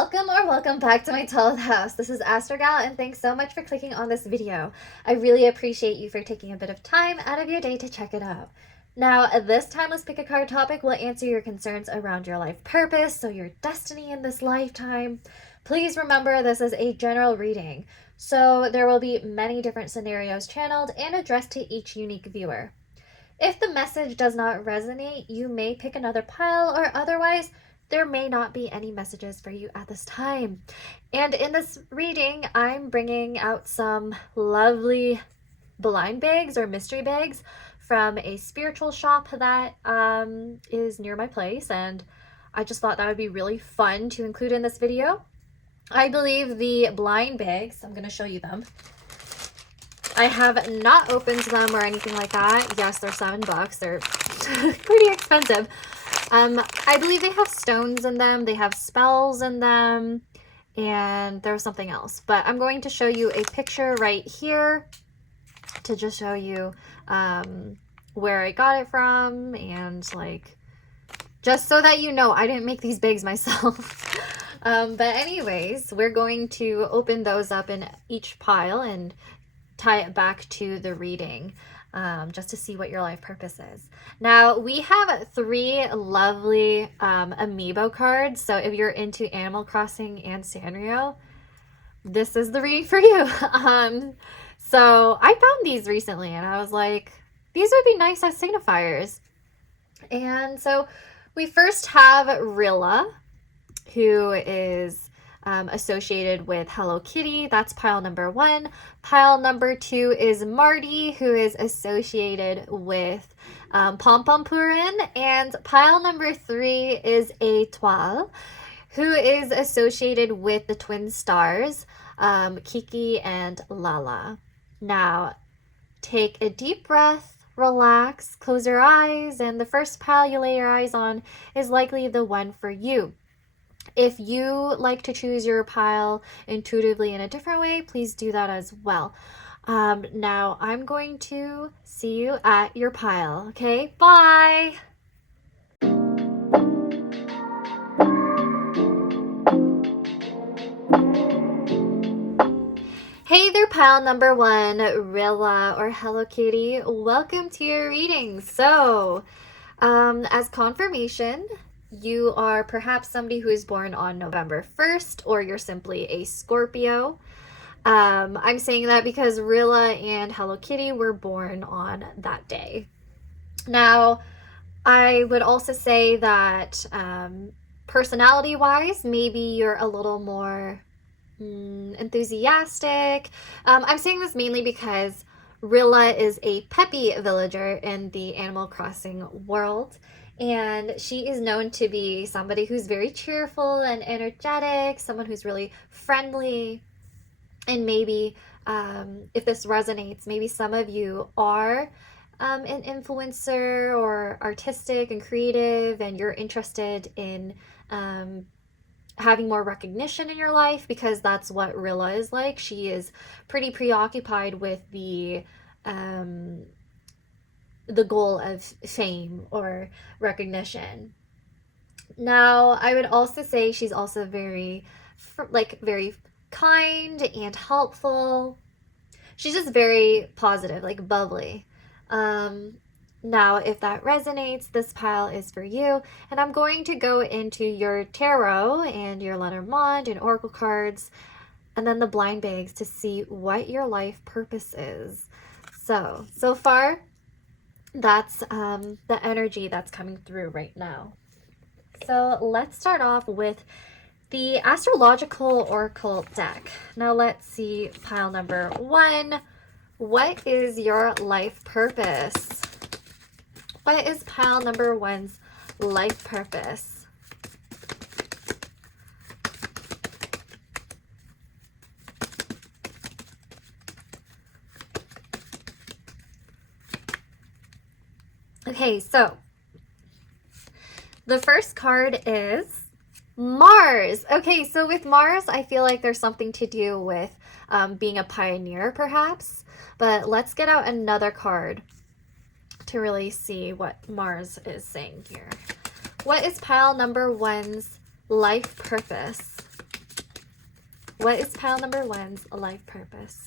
welcome back to my 12th house. This is ASTROG L, and thanks so much for clicking on this video. I really appreciate you for taking a bit of time out of your day to check it out. Now, this timeless pick a card topic will answer your concerns around your life purpose, so your destiny in this lifetime. Please remember this is a general reading, so there will be many different scenarios channeled and addressed to each unique viewer. If the message does not resonate, you may pick another pile, or otherwise, there may not be any messages for you at this time. And in this reading, I'm bringing out some lovely blind bags or mystery bags from a spiritual shop that is near my place, and I just thought that would be really fun to include in this video. I believe the blind bags, I'm going to show you them. I have not opened them or anything like that. Yes, they're $7. They're pretty expensive. I believe they have stones in them, they have spells in them, and there's something else. But I'm going to show you a picture right here to just show you where I got it from, and like, just so that you know, I didn't make these bags myself. But anyways, we're going to open those up in each pile and tie it back to the reading. Just to see what your life purpose is. Now, we have 3 lovely amiibo cards. So if you're into Animal Crossing and Sanrio, this is the reading for you. So I found these recently and I was like, these would be nice as signifiers. And so we first have Rilla, who is associated with Hello Kitty. That's pile number 1. Pile number 2 is Marty, who is associated with Pompompurin. And pile number 3 is Étoile, who is associated with the twin stars, Kiki and Lala. Now, take a deep breath, relax, close your eyes, and the first pile you lay your eyes on is likely the one for you. If you like to choose your pile intuitively in a different way, please do that as well. Now, I'm going to see you at your pile. Okay, bye! Hey there, pile number 1, Rilla or Hello Kitty. Welcome to your reading. So, as confirmation, you are perhaps somebody who is born on November 1st, or you're simply a Scorpio. I'm saying that because Rilla and Hello Kitty were born on that day. Now, I would also say that personality-wise, maybe you're a little more enthusiastic. I'm saying this mainly because Rilla is a peppy villager in the Animal Crossing world. And she is known to be somebody who's very cheerful and energetic, someone who's really friendly. And maybe if this resonates, maybe some of you are an influencer or artistic and creative, and you're interested in having more recognition in your life, because that's what Rilla is like. She is pretty preoccupied with the goal of fame or recognition. Now, I would also say she's also very kind and helpful. She's just very positive, like bubbly. Now, if that resonates, this pile is for you. And I'm going to go into your tarot and your Lenormand and oracle cards, and then the blind bags to see what your life purpose is. So far, that's the energy that's coming through right now. So let's start off with the astrological oracle deck. Now let's see, pile number 1. What is your life purpose? What is pile number 1's life purpose? Okay, so the first card is Mars. Okay, so with Mars, I feel like there's something to do with being a pioneer, perhaps. But let's get out another card to really see what Mars is saying here. What is pile number 1's life purpose? What is pile number 1's life purpose?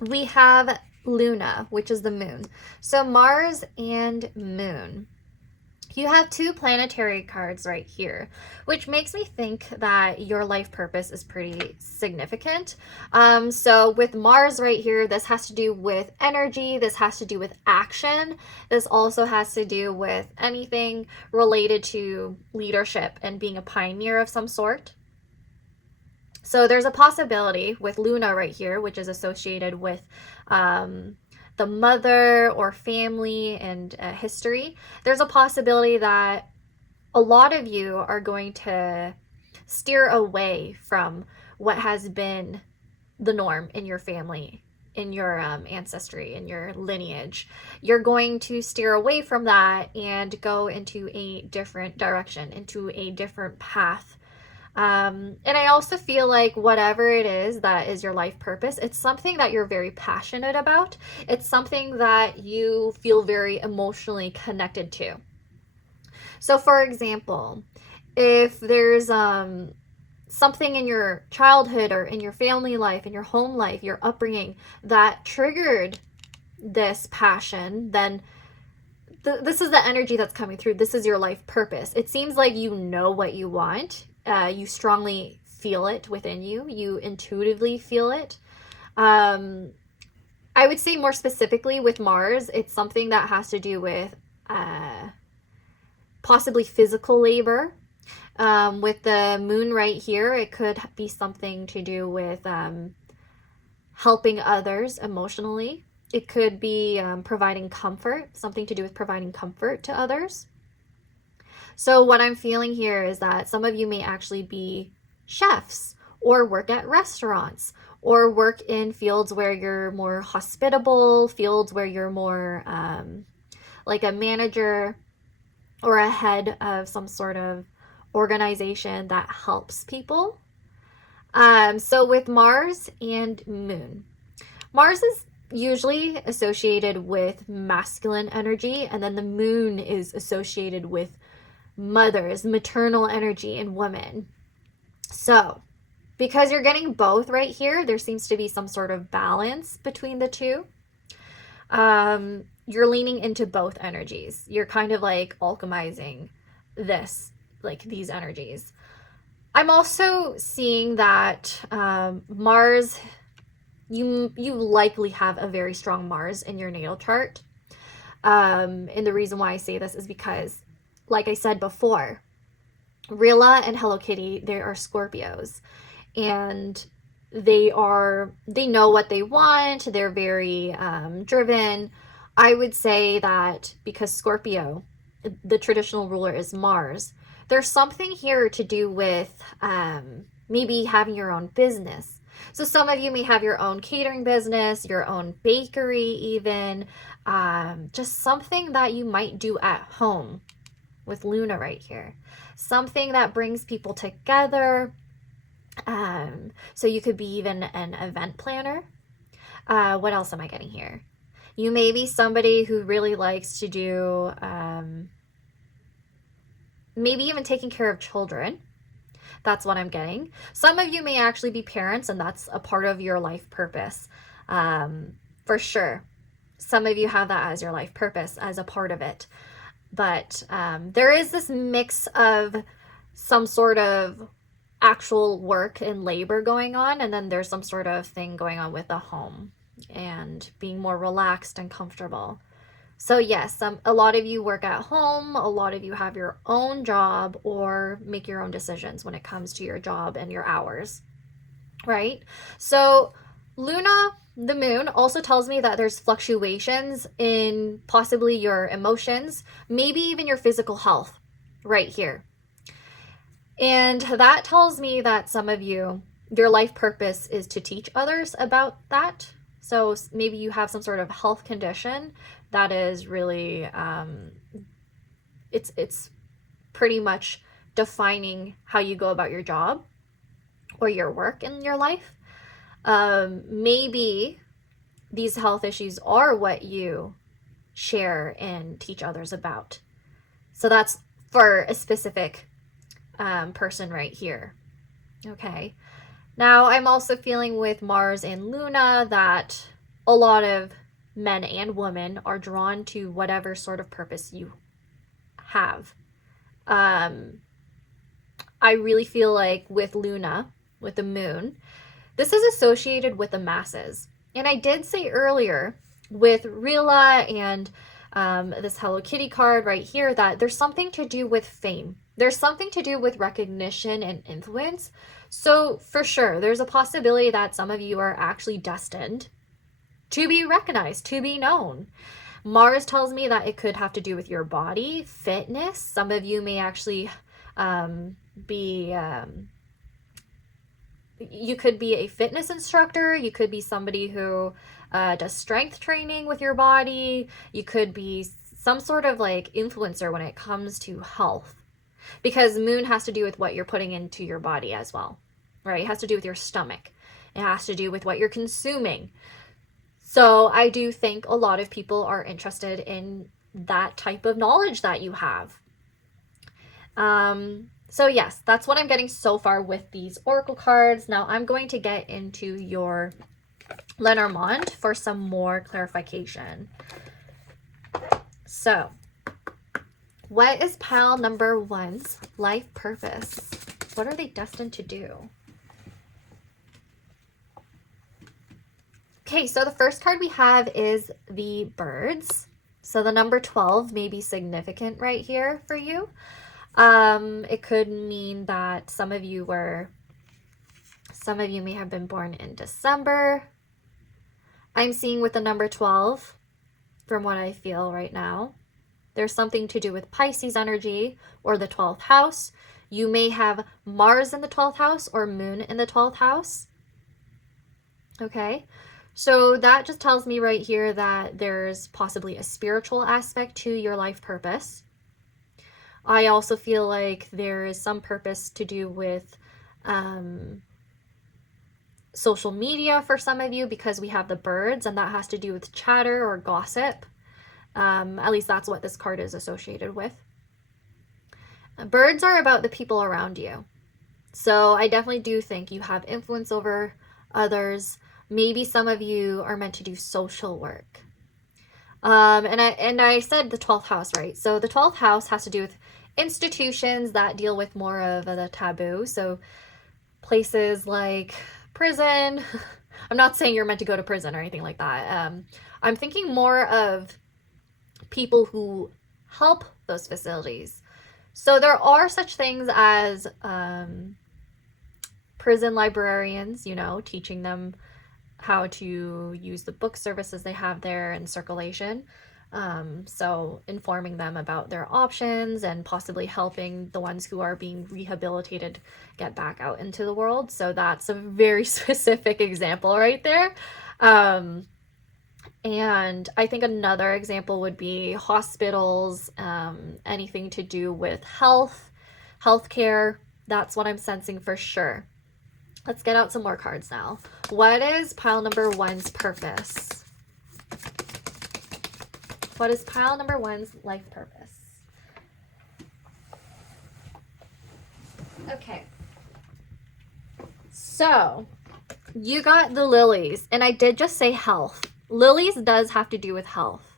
We have Luna, which is the moon. So Mars and moon. You have 2 planetary cards right here, which makes me think that your life purpose is pretty significant. So with Mars right here, this has to do with energy. This has to do with action. This also has to do with anything related to leadership and being a pioneer of some sort. So there's a possibility with Luna right here, which is associated with the mother or family and history. There's a possibility that a lot of you are going to steer away from what has been the norm in your family, in your ancestry, in your lineage. You're going to steer away from that and go into a different direction, into a different path. And I also feel like whatever it is that is your life purpose, it's something that you're very passionate about. It's something that you feel very emotionally connected to. So for example, if there's something in your childhood or in your family life, in your home life, your upbringing that triggered this passion, then this is the energy that's coming through. This is your life purpose. It seems like you know what you want. You strongly feel it within you. You intuitively feel it. I would say more specifically with Mars, it's something that has to do with possibly physical labor. With the moon right here, it could be something to do with helping others emotionally. It could be providing comfort, something to do with providing comfort to others. So what I'm feeling here is that some of you may actually be chefs or work at restaurants or work in fields where you're more hospitable, fields where you're more like a manager or a head of some sort of organization that helps people. So with Mars and moon, Mars is usually associated with masculine energy, and then the moon is associated with mothers, maternal energy in women. So because you're getting both right here, there seems to be some sort of balance between the two. You're leaning into both energies. You're kind of like alchemizing this, like these energies. I'm also seeing that Mars, you likely have a very strong Mars in your natal chart. And the reason why I say this is because, like I said before, Rilla and Hello Kitty, they are Scorpios, and they know what they want. They're very driven. I would say that because Scorpio, the traditional ruler is Mars, there's something here to do with maybe having your own business. So some of you may have your own catering business, your own bakery even, just something that you might do at home with Luna right here. Something that brings people together. So you could be even an event planner. What else am I getting here? You may be somebody who really likes to do maybe even taking care of children. That's what I'm getting. Some of you may actually be parents, and that's a part of your life purpose. For sure. Some of you have that as your life purpose, as a part of it. But there is this mix of some sort of actual work and labor going on, and then there's some sort of thing going on with the home and being more relaxed and comfortable. So yes, a lot of you work at home, a lot of you have your own job or make your own decisions when it comes to your job and your hours, right? So Luna, the moon, also tells me that there's fluctuations in possibly your emotions, maybe even your physical health right here. And that tells me that some of you, your life purpose is to teach others about that. So maybe you have some sort of health condition that is really, it's pretty much defining how you go about your job or your work in your life. Maybe these health issues are what you share and teach others about. So that's for a specific person right here. Okay. Now, I'm also feeling with Mars and Luna that a lot of men and women are drawn to whatever sort of purpose you have. I really feel like with Luna, with the moon, this is associated with the masses. And I did say earlier with Rilla and this Hello Kitty card right here that there's something to do with fame. There's something to do with recognition and influence. So for sure, there's a possibility that some of you are actually destined to be recognized, to be known. Mars tells me that it could have to do with your body, fitness. Some of you may actually you could be a fitness instructor. You could be somebody who does strength training with your body. You could be some sort of like influencer when it comes to health, because moon has to do with what you're putting into your body as well, right? It has to do with your stomach. It has to do with what you're consuming. So I do think a lot of people are interested in that type of knowledge that you have. So yes, that's what I'm getting so far with these oracle cards. Now I'm going to get into your Lenormand for some more clarification. So, what is pile number 1's life purpose? What are they destined to do? Okay, so the first card we have is the birds. So the number 12 may be significant right here for you. It could mean that some of you may have been born in December. I'm seeing with the number 12, from what I feel right now, there's something to do with Pisces energy or the 12th house. You may have Mars in the 12th house or Moon in the 12th house. Okay, so that just tells me right here that there's possibly a spiritual aspect to your life purpose. I also feel like there is some purpose to do with social media for some of you, because we have the birds and that has to do with chatter or gossip. At least that's what this card is associated with. Birds are about the people around you. So I definitely do think you have influence over others. Maybe some of you are meant to do social work. And I said the 12th house, right? So the 12th house has to do with institutions that deal with more of the taboo. So places like prison. I'm not saying you're meant to go to prison or anything like that. I'm thinking more of people who help those facilities. So there are such things as prison librarians, you know, teaching them how to use the book services they have there in circulation. So informing them about their options and possibly helping the ones who are being rehabilitated get back out into the world. So that's a very specific example right there. And I think another example would be hospitals, anything to do with healthcare. That's what I'm sensing for sure. Let's get out some more cards now. What is pile number 1's purpose? What is pile number 1's life purpose? Okay. So, you got the lilies, and I did just say health. Lilies does have to do with health.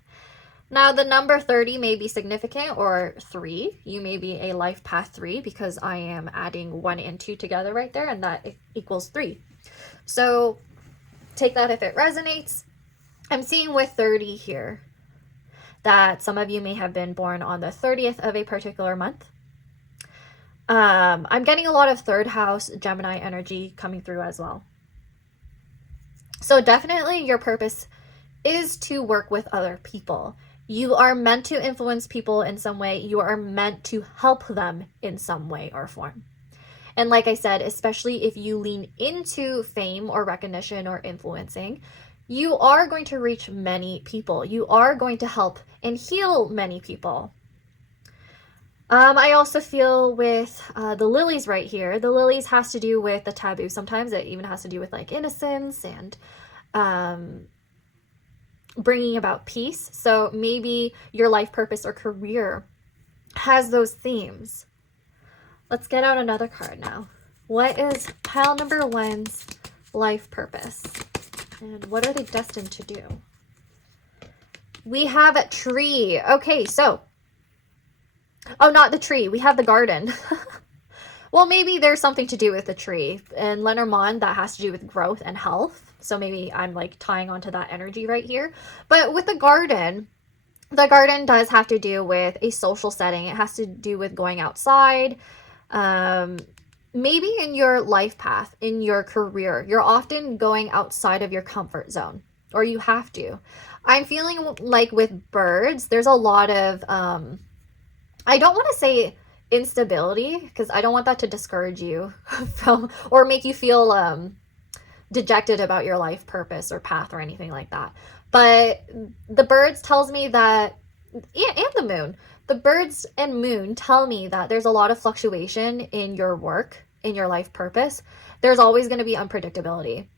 Now, the number 30 may be significant, or 3. You may be a life path 3, because I am adding 1 and 2 together right there, and that equals 3. So, take that if it resonates. I'm seeing with 30 here that some of you may have been born on the 30th of a particular month. I'm getting a lot of 3rd house Gemini energy coming through as well. So definitely your purpose is to work with other people. You are meant to influence people in some way. You are meant to help them in some way or form. And like I said, especially if you lean into fame or recognition or influencing, you are going to reach many people. You are going to help and heal many people. I also feel with the lilies right here, the lilies has to do with the taboo. Sometimes it even has to do with like innocence and bringing about peace. So maybe your life purpose or career has those themes. Let's get out another card now. What is pile number one's life purpose? And what are they destined to do? We have a tree. Okay, so. Oh, not the tree. We have the garden. Well, maybe there's something to do with the tree. And Lenormand, that has to do with growth and health. So maybe I'm like tying onto that energy right here. But with the garden does have to do with a social setting. It has to do with going outside. Maybe in your life path, in your career, you're often going outside of your comfort zone, or you have to. I'm feeling like with birds, there's a lot of, I don't want to say instability, because I don't want that to discourage you from, or make you feel dejected about your life purpose or path or anything like that. But the birds tells me that, and the moon, the birds and moon tell me that there's a lot of fluctuation in your work, in your life purpose. There's always going to be unpredictability.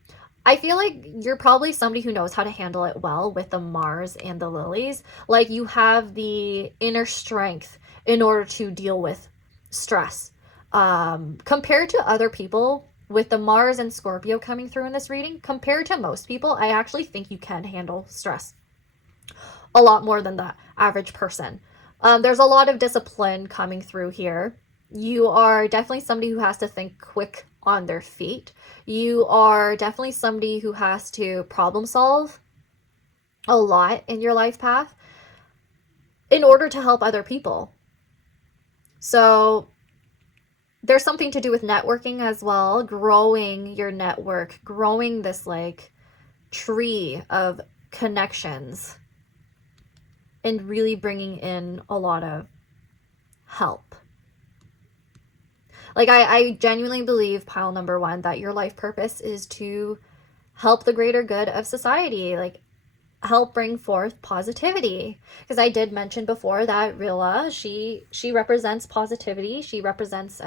I feel like you're probably somebody who knows how to handle it well with the Mars and the lilies. Like you have the inner strength in order to deal with stress. Compared to other people, with the Mars and Scorpio coming through in this reading, compared to most people, I actually think you can handle stress a lot more than the average person. There's a lot of discipline coming through here. You are definitely somebody who has to think quick on their feet. You are definitely somebody who has to problem solve a lot in your life path in order to help other people. So there's something to do with networking as well, growing your network, growing this like tree of connections, and really bringing in a lot of help. Like I genuinely believe, pile number one, that your life purpose is to help the greater good of society, like help bring forth positivity. Because I did mention before that Rilla, she represents positivity. She represents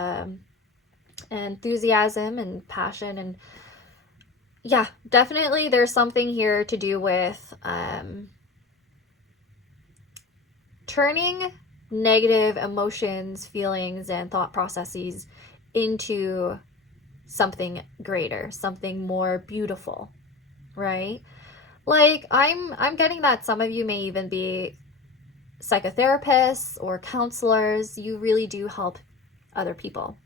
enthusiasm and passion. And yeah, definitely there's something here to do with turning negative emotions, feelings, and thought processes into something greater, something more beautiful, right? Like I'm getting that some of you may even be psychotherapists or counselors. You really do help other people.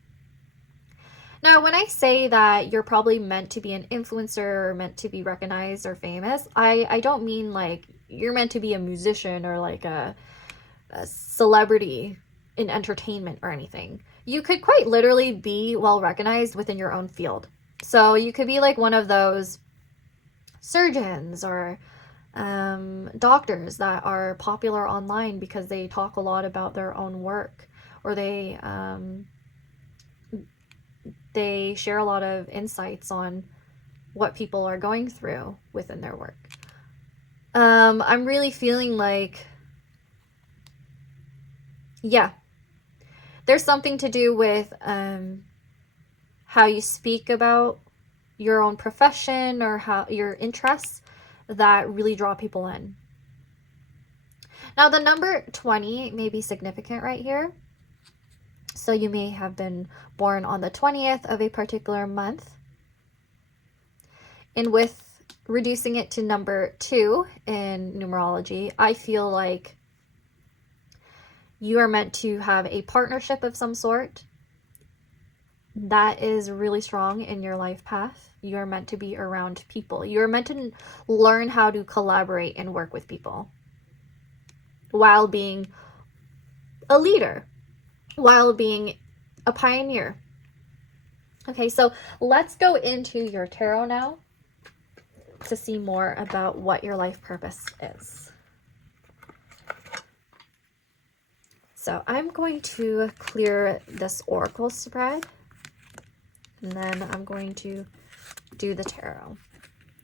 Now, when I say that you're probably meant to be an influencer or meant to be recognized or famous, I don't mean like you're meant to be a musician or like a celebrity in entertainment or anything. You could quite literally be well recognized within your own field. So you could be like one of those surgeons or doctors that are popular online because they talk a lot about their own work, or they share a lot of insights on what people are going through within their work. I'm really feeling like, yeah, there's something to do with how you speak about your own profession or how your interests that really draw people in. Now, the number 20 may be significant right here. So you may have been born on the 20th of a particular month. And with reducing it to number 2 in numerology, I feel like you are meant to have a partnership of some sort. That is really strong in your life path. You are meant to be around people. You are meant to learn how to collaborate and work with people while being a leader, while being a pioneer. Okay, so let's go into your tarot now to see more about what your life purpose is. So I'm going to clear this oracle spread, and then I'm going to do the tarot.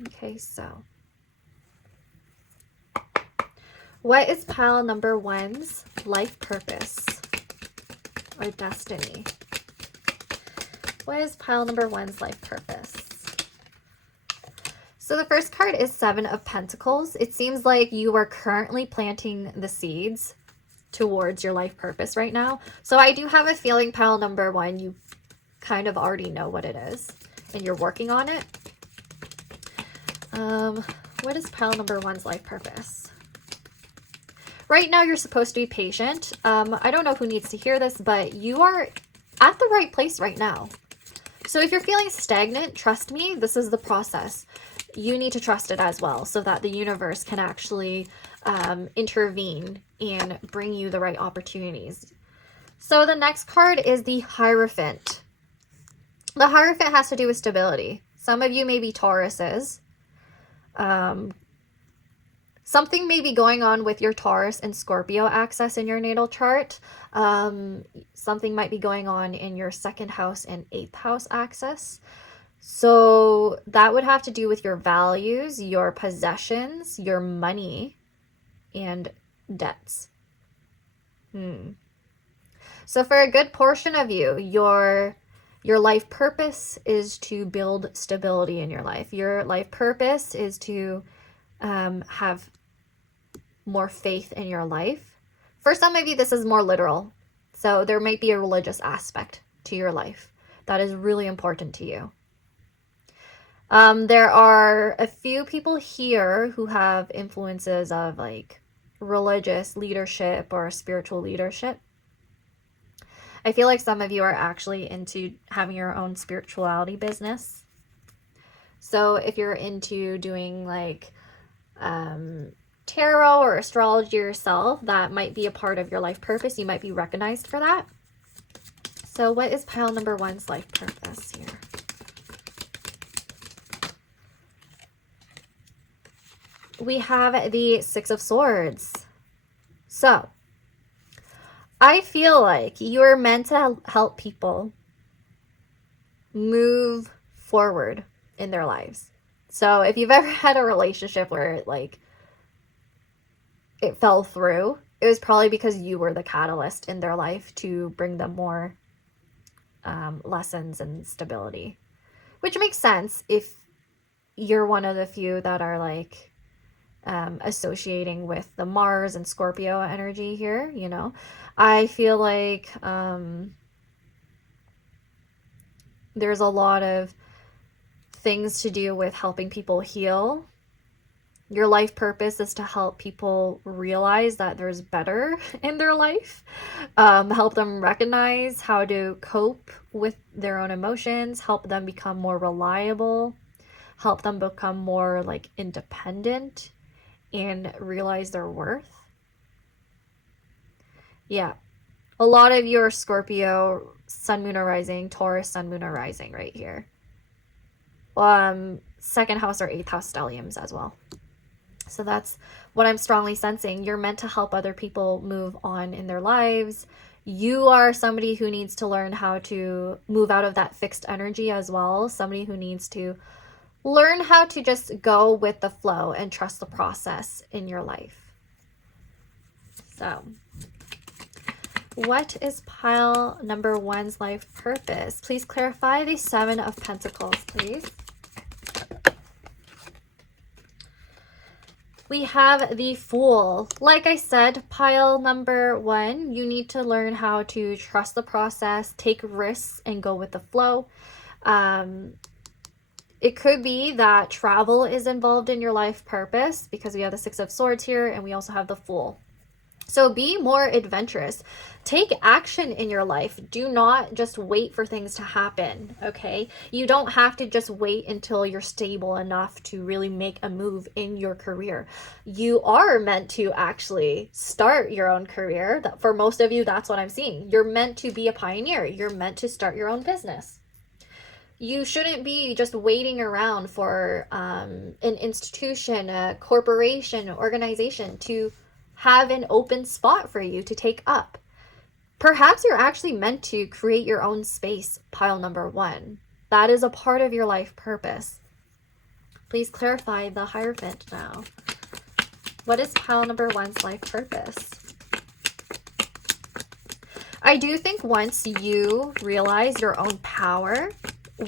Okay, so what is pile number 1's life purpose or destiny? What is pile number 1's life purpose? So the first card is 7 of Pentacles. It seems like you are currently planting the seeds towards your life purpose right now. So I do have a feeling, pile number one, you kind of already know what it is and you're working on it. What is pile number one's life purpose? Right now, you're supposed to be patient. I don't know who needs to hear this, but you are at the right place right now. So if you're feeling stagnant, trust me, this is the process. You need to trust it as well so that the universe can actually intervene and bring you the right opportunities. So the next card is the Hierophant. The Hierophant has to do with stability. Some of you may be Tauruses. Something may be going on with your Taurus and Scorpio axis in your natal chart. Something might be going on in your 2nd house and 8th house axis. So that would have to do with your values, your possessions, your money, and debts. So for a good portion of you, your life purpose is to build stability in your life. Your life purpose is to have more faith in your life. For some of you, this is more literal. So there might be a religious aspect to your life that is really important to you. There are a few people here who have influences of like religious leadership or spiritual leadership. I feel like some of you are actually into having your own spirituality business. So if you're into doing like tarot or astrology yourself, that might be a part of your life purpose. You might be recognized for that. So what is pile number one's life purpose here? We have the 6 of Swords. So I feel like you're meant to help people move forward in their lives. So if you've ever had a relationship where it fell through, it was probably because you were the catalyst in their life to bring them more lessons and stability, which makes sense if you're one of the few that are like associating with the Mars and Scorpio energy here. You know, I feel like there's a lot of things to do with helping people heal. Your life purpose is to help people realize that there's better in their life, help them recognize how to cope with their own emotions, help them become more reliable, help them become more like independent and realize their worth. Yeah. A lot of you are Scorpio, Sun, Moon, or Rising, Taurus, Sun, Moon, or Rising right here. 2nd house or 8th house stelliums as well. So that's what I'm strongly sensing. You're meant to help other people move on in their lives. You are somebody who needs to learn how to move out of that fixed energy as well. Somebody who needs to learn how to just go with the flow and trust the process in your life. So what is pile number one's life purpose? Please clarify the 7 of Pentacles, please. We have the Fool. Like I said, pile number one, you need to learn how to trust the process, take risks, and go with the flow. It could be that travel is involved in your life purpose because we have the 6 of Swords here and we also have the Fool. So be more adventurous. Take action in your life. Do not just wait for things to happen, okay? You don't have to just wait until you're stable enough to really make a move in your career. You are meant to actually start your own career. For most of you, that's what I'm seeing. You're meant to be a pioneer. You're meant to start your own business. You shouldn't be just waiting around for an institution, a corporation, an organization to have an open spot for you to take up. Perhaps you're actually meant to create your own space, pile number one. That is a part of your life purpose. Please clarify the Hierophant now. What is pile number one's life purpose? I do think once you realize your own power,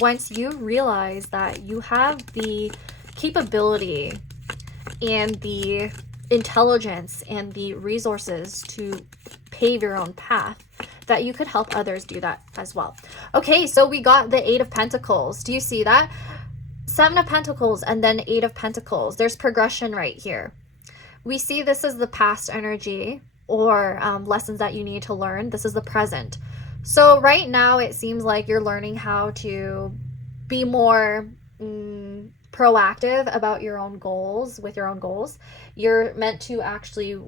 once you realize that you have the capability and the intelligence and the resources to pave your own path, that you could help others do that as well. Okay, so we got the Eight of Pentacles. Do you see that? Seven of Pentacles and then Eight of Pentacles. There's progression right here. We see this as the past energy, or lessons that you need to learn. This is the present. So right now it seems like you're learning how to be more proactive about your own goals, with your own goals. You're meant to actually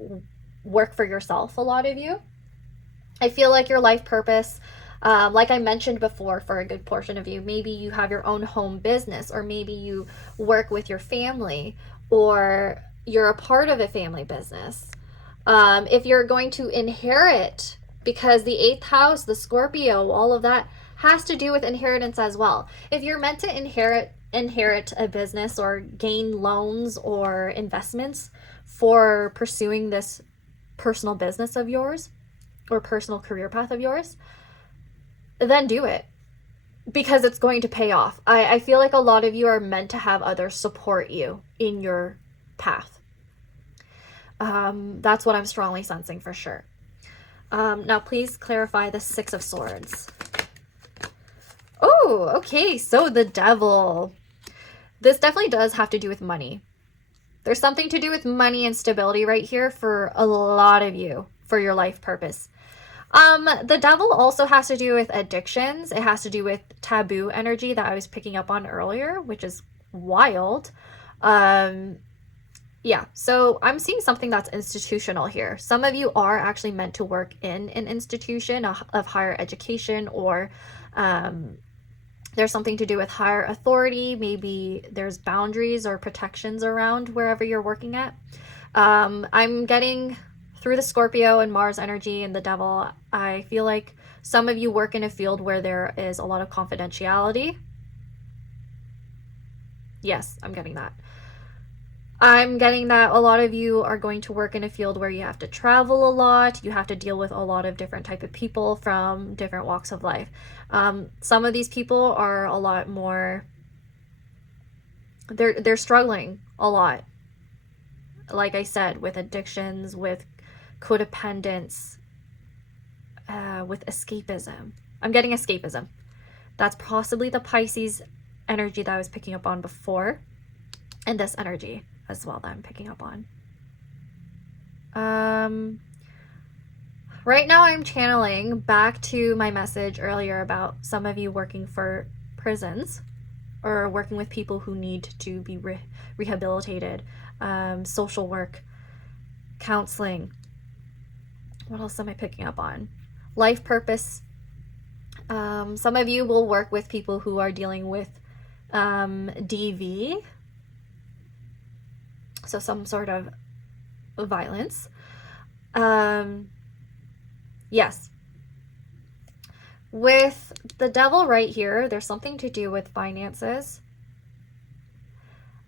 work for yourself, a lot of you. I feel like your life purpose, like I mentioned before, for a good portion of you, maybe you have your own home business, or maybe you work with your family, or you're a part of a family business. If you're going to inherit, because the 8th house, the Scorpio, all of that has to do with inheritance as well. If you're meant to inherit a business or gain loans or investments for pursuing this personal business of yours or personal career path of yours, then do it, because it's going to pay off. I feel like a lot of you are meant to have others support you in your path. That's what I'm strongly sensing for sure. Now please clarify the Six of Swords. Oh, okay, so the Devil. This definitely does have to do with money. There's something to do with money and stability right here for a lot of you, for your life purpose. The Devil also has to do with addictions. It has to do with taboo energy that I was picking up on earlier, which is wild. Yeah, so I'm seeing something that's institutional here. Some of you are actually meant to work in an institution of higher education, or there's something to do with higher authority. Maybe there's boundaries or protections around wherever you're working at. I'm getting, through the Scorpio and Mars energy and the Devil, I feel like some of you work in a field where there is a lot of confidentiality. Yes, I'm getting that. I'm getting that a lot of you are going to work in a field where you have to travel a lot. You have to deal with a lot of different type of people from different walks of life. Some of these people are a lot more, they're struggling a lot. Like I said, with addictions, with codependence, with escapism. I'm getting escapism. That's possibly the Pisces energy that I was picking up on before, and this energy as well that I'm picking up on. Right now I'm channeling back to my message earlier about some of you working for prisons, or working with people who need to be rehabilitated, social work, counseling. What else am I picking up on? Life purpose. Some of you will work with people who are dealing with DV, so some sort of violence. Yes. With the Devil right here, there's something to do with finances.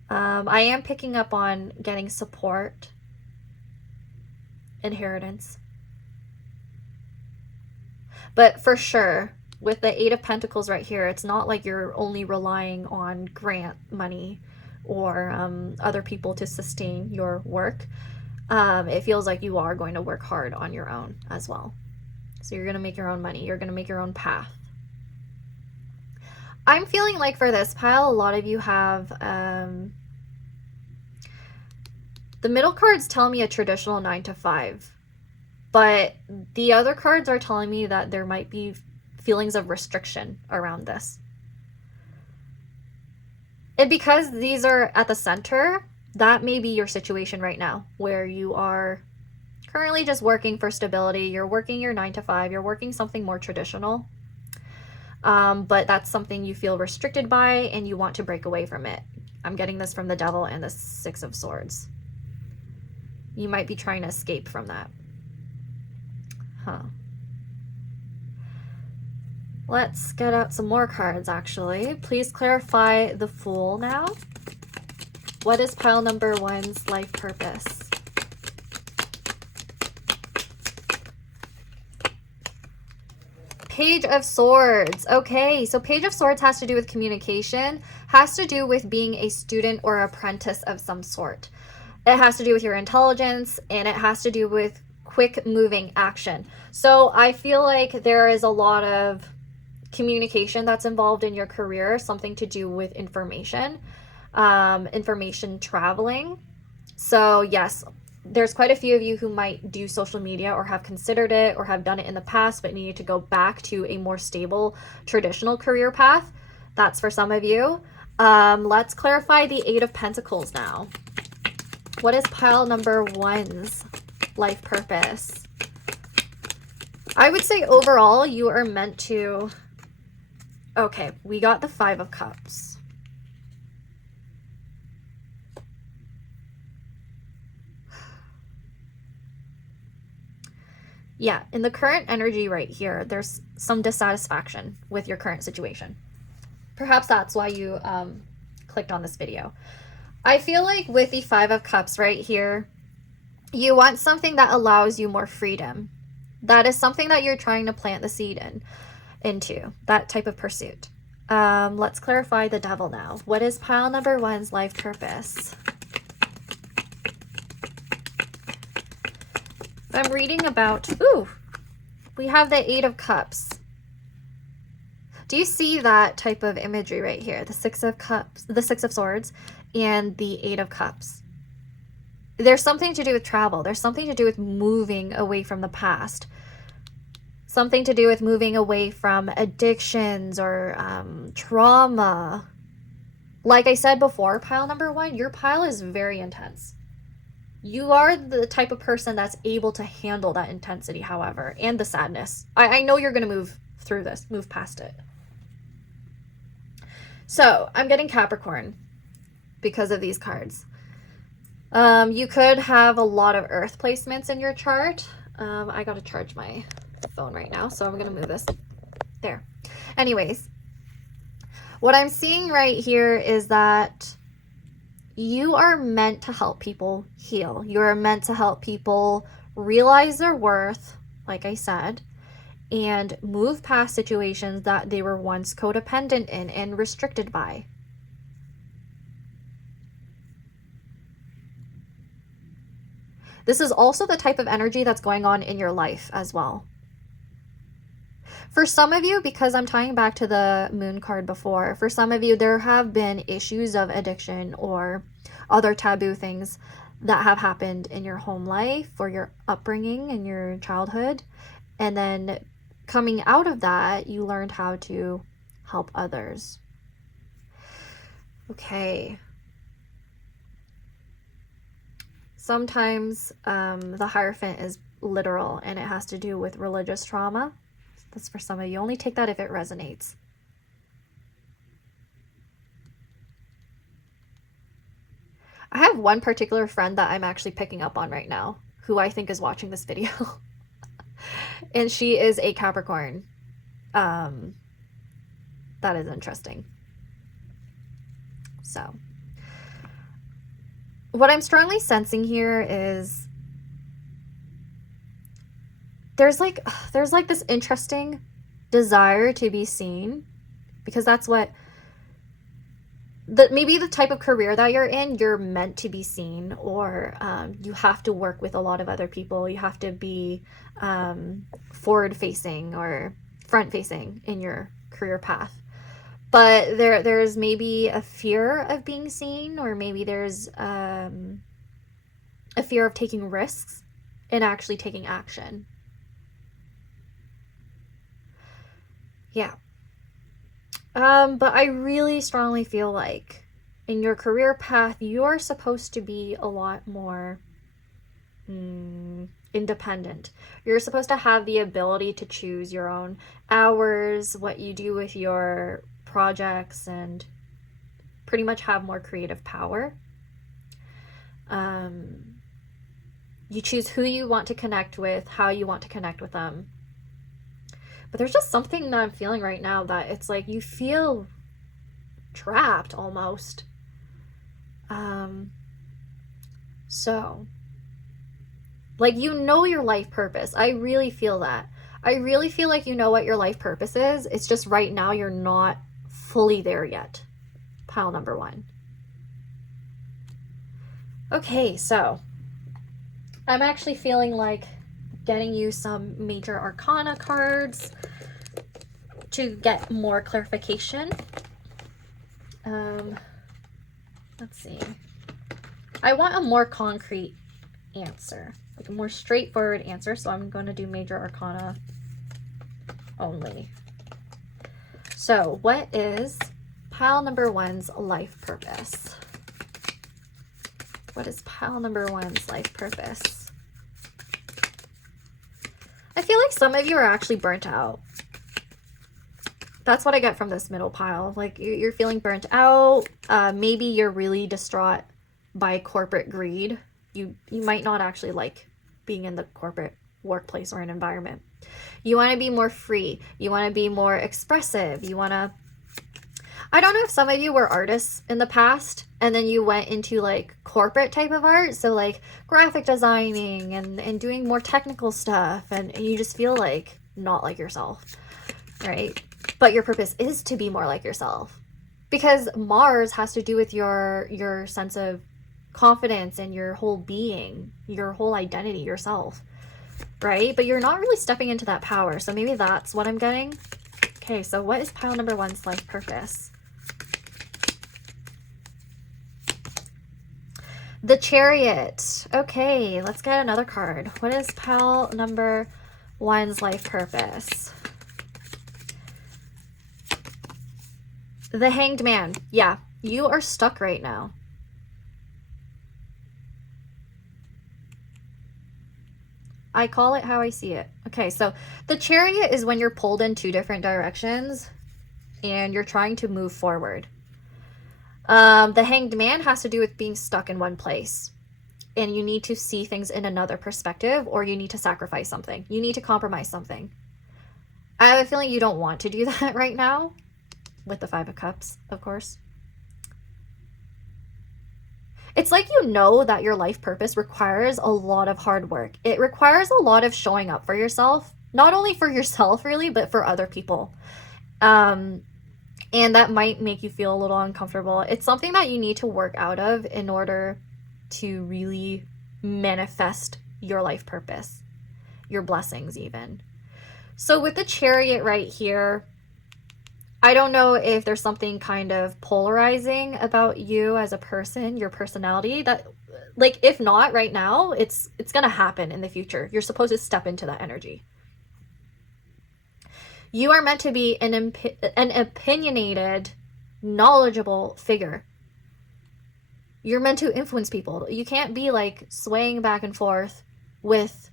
I am picking up on getting support, inheritance. But for sure, with the Eight of Pentacles right here, it's not like you're only relying on grant money or other people to sustain your work. It feels like you are going to work hard on your own as well. So you're going to make your own money. You're going to make your own path. I'm feeling like for this pile, a lot of you have... the middle cards tell me a traditional 9-to-5. But the other cards are telling me that there might be feelings of restriction around this. And because these are at the center, that may be your situation right now, where you are currently just working for stability. You're working your 9-to-5. You're working something more traditional. But that's something you feel restricted by and you want to break away from it. I'm getting this from the Devil and the Six of Swords. You might be trying to escape from that. Huh. Let's get out some more cards, actually. Please clarify the Fool now. What is pile number 1's life purpose? Page of Swords. Okay, so Page of Swords has to do with communication, has to do with being a student or apprentice of some sort. It has to do with your intelligence, and it has to do with quick moving action. So I feel like there is a lot of communication that's involved in your career, something to do with information, information traveling. So yes, there's quite a few of you who might do social media or have considered it or have done it in the past but needed to go back to a more stable traditional career path. That's for some of you. Let's clarify the Eight of Pentacles now. What is pile number 1's life purpose? I would say overall you are meant to... Okay, we got the Five of Cups. Yeah, in the current energy right here, there's some dissatisfaction with your current situation. Perhaps that's why you clicked on this video. I feel like with the Five of Cups right here, you want something that allows you more freedom. That is something that you're trying to plant the seed into, that type of pursuit. Let's clarify the Devil now. What is pile number 1's life purpose? I'm reading about, ooh, we have the Eight of Cups. Do you see that type of imagery right here? The Six of Cups, the Six of Swords, and the Eight of Cups. There's something to do with travel. There's something to do with moving away from the past. Something to do with moving away from addictions or trauma. Like I said before, pile number 1, your pile is very intense. You are the type of person that's able to handle that intensity, however, and the sadness. I know you're going to move through this, move past it. So, I'm getting Capricorn because of these cards. You could have a lot of earth placements in your chart. I got to charge my phone right now, so I'm going to move this. There. Anyways, what I'm seeing right here is that you are meant to help people heal. You're meant to help people realize their worth, like I said, and move past situations that they were once codependent in and restricted by. This is also the type of energy that's going on in your life as well. For some of you, because I'm tying back to the Moon card before, for some of you, there have been issues of addiction or other taboo things that have happened in your home life or your upbringing in your childhood. And then coming out of that, you learned how to help others. Okay. Sometimes the Hierophant is literal and it has to do with religious trauma. That's for some of you. Only take that if it resonates. I have one particular friend that I'm actually picking up on right now, who I think is watching this video. And she is a Capricorn. That is interesting. So, what I'm strongly sensing here is there's like this interesting desire to be seen, because that's what maybe the type of career that you're in, you're meant to be seen, or you have to work with a lot of other people. You have to be forward facing or front facing in your career path. But there's maybe a fear of being seen, or maybe there's a fear of taking risks and actually taking action. Yeah. But I really strongly feel like in your career path, you're supposed to be a lot more independent. You're supposed to have the ability to choose your own hours, what you do with your projects, and pretty much have more creative power. You choose who you want to connect with, how you want to connect with them. But there's just something that I'm feeling right now that it's like you feel trapped almost. So, like, you know your life purpose. I really feel that. I really feel like you know what your life purpose is. It's just right now you're not fully there yet. Pile number 1. Okay, so I'm actually feeling like getting you some major arcana cards to get more clarification. Let's see. I want a more concrete answer, like a more straightforward answer, so I'm going to do major arcana only. So what is pile number 1's life purpose? What is pile number 1's life purpose? I feel like some of you are actually burnt out. That's what I get from this middle pile. Like you're feeling burnt out. Maybe you're really distraught by corporate greed. You might not actually like being in the corporate workplace or an environment. You want to be more free. You want to be more expressive. You want to... I don't know if some of you were artists in the past and then you went into like corporate type of art. So like graphic designing and doing more technical stuff. And you just feel like not like yourself, right? But your purpose is to be more like yourself, because Mars has to do with your sense of confidence and your whole being, your whole identity, yourself, right? But you're not really stepping into that power. So maybe that's what I'm getting. Okay, so what is pile number 1's life purpose? The Chariot. Okay, let's get another card. What is pile number 1's life purpose? The Hanged Man. Yeah, you are stuck right now. I call it how I see it. Okay, so the Chariot is when you're pulled in 2 different directions and you're trying to move forward. The Hanged Man has to do with being stuck in one place, and you need to see things in another perspective, or you need to sacrifice something. You need to compromise something. I have a feeling you don't want to do that right now. With the 5 of Cups, of course. It's like you know that your life purpose requires a lot of hard work. It requires a lot of showing up for yourself. Not only for yourself, really, but for other people. And that might make you feel a little uncomfortable. It's something that you need to work out of in order to really manifest your life purpose. Your blessings, even. So with the Chariot right here, I don't know if there's something kind of polarizing about you as a person, your personality, that, like, if not right now, it's going to happen in the future. You're supposed to step into that energy. You are meant to be an opinionated, knowledgeable figure. You're meant to influence people. You can't be like swaying back and forth with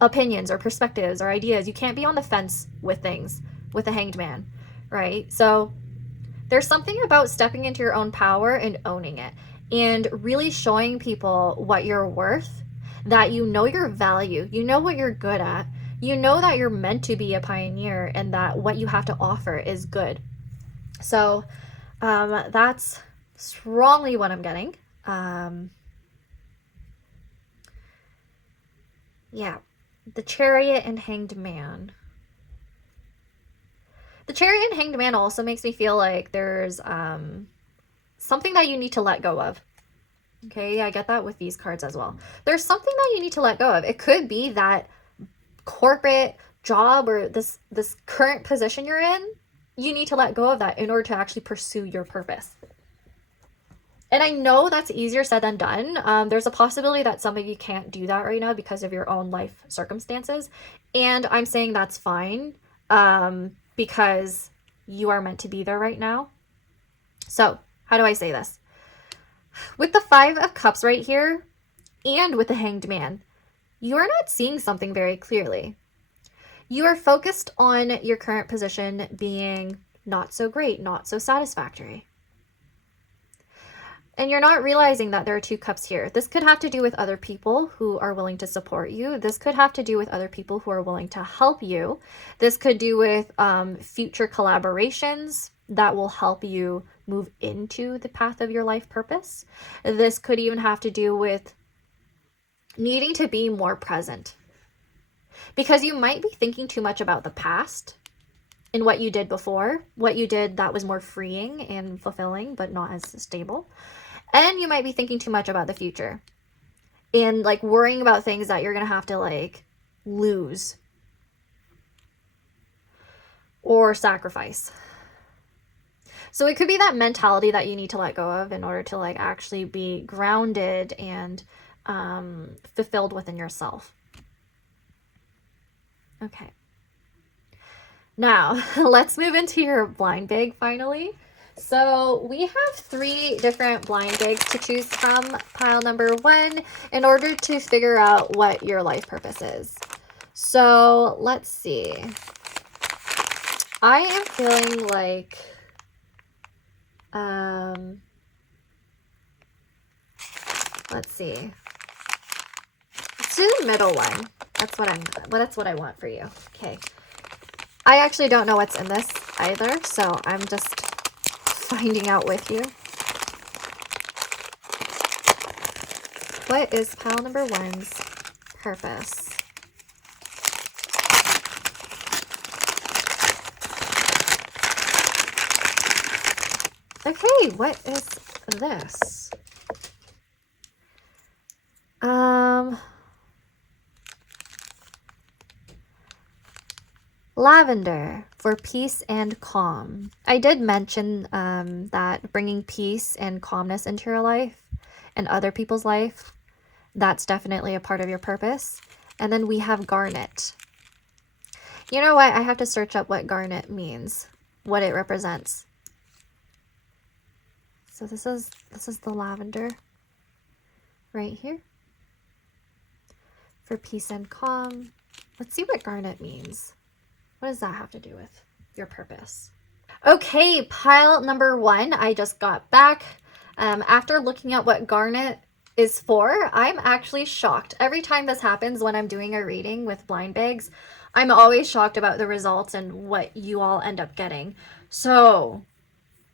opinions or perspectives or ideas. You can't be on the fence with things with the Hanged Man. Right? So there's something about stepping into your own power and owning it and really showing people what you're worth, that you know your value, you know what you're good at, you know that you're meant to be a pioneer and that what you have to offer is good. So that's strongly what I'm getting. Yeah, the Chariot and Hanged Man. The Chariot and Hanged Man also makes me feel like there's something that you need to let go of. Okay, I get that with these cards as well. There's something that you need to let go of. It could be that corporate job or this current position you're in. You need to let go of that in order to actually pursue your purpose. And I know that's easier said than done. There's a possibility that some of you can't do that right now because of your own life circumstances. And I'm saying that's fine. Because you are meant to be there right now. So, how do I say this? With the 5 of Cups right here, and with the Hanged Man, you are not seeing something very clearly. You are focused on your current position being not so great, not so satisfactory. And you're not realizing that there are 2 cups here. This could have to do with other people who are willing to support you. This could have to do with other people who are willing to help you. This could do with future collaborations that will help you move into the path of your life purpose. This could even have to do with needing to be more present. Because you might be thinking too much about the past and what you did before, what you did that was more freeing and fulfilling, but not as stable. And you might be thinking too much about the future and like worrying about things that you're going to have to like lose or sacrifice. So it could be that mentality that you need to let go of in order to like actually be grounded and fulfilled within yourself. Okay. Now, let's move into your blind bag finally. So we have 3 different blind bags to choose from, pile number 1, in order to figure out what your life purpose is. So let's see. I am feeling like, let's see. Let's do the middle one. That's what I want for you. Okay. I actually don't know what's in this either, so I'm just finding out with you. What is pile number 1's purpose? Okay, what is this? Lavender for peace and calm. I did mention that bringing peace and calmness into your life and other people's life, that's definitely a part of your purpose. And then we have garnet. You know what? I have to search up what garnet means, what it represents. So this is the lavender right here for peace and calm. Let's see what garnet means. What does that have to do with your purpose? Okay, pile number 1. I just got back. After looking at what garnet is for, I'm actually shocked. Every time this happens when I'm doing a reading with blind bags, I'm always shocked about the results and what you all end up getting. So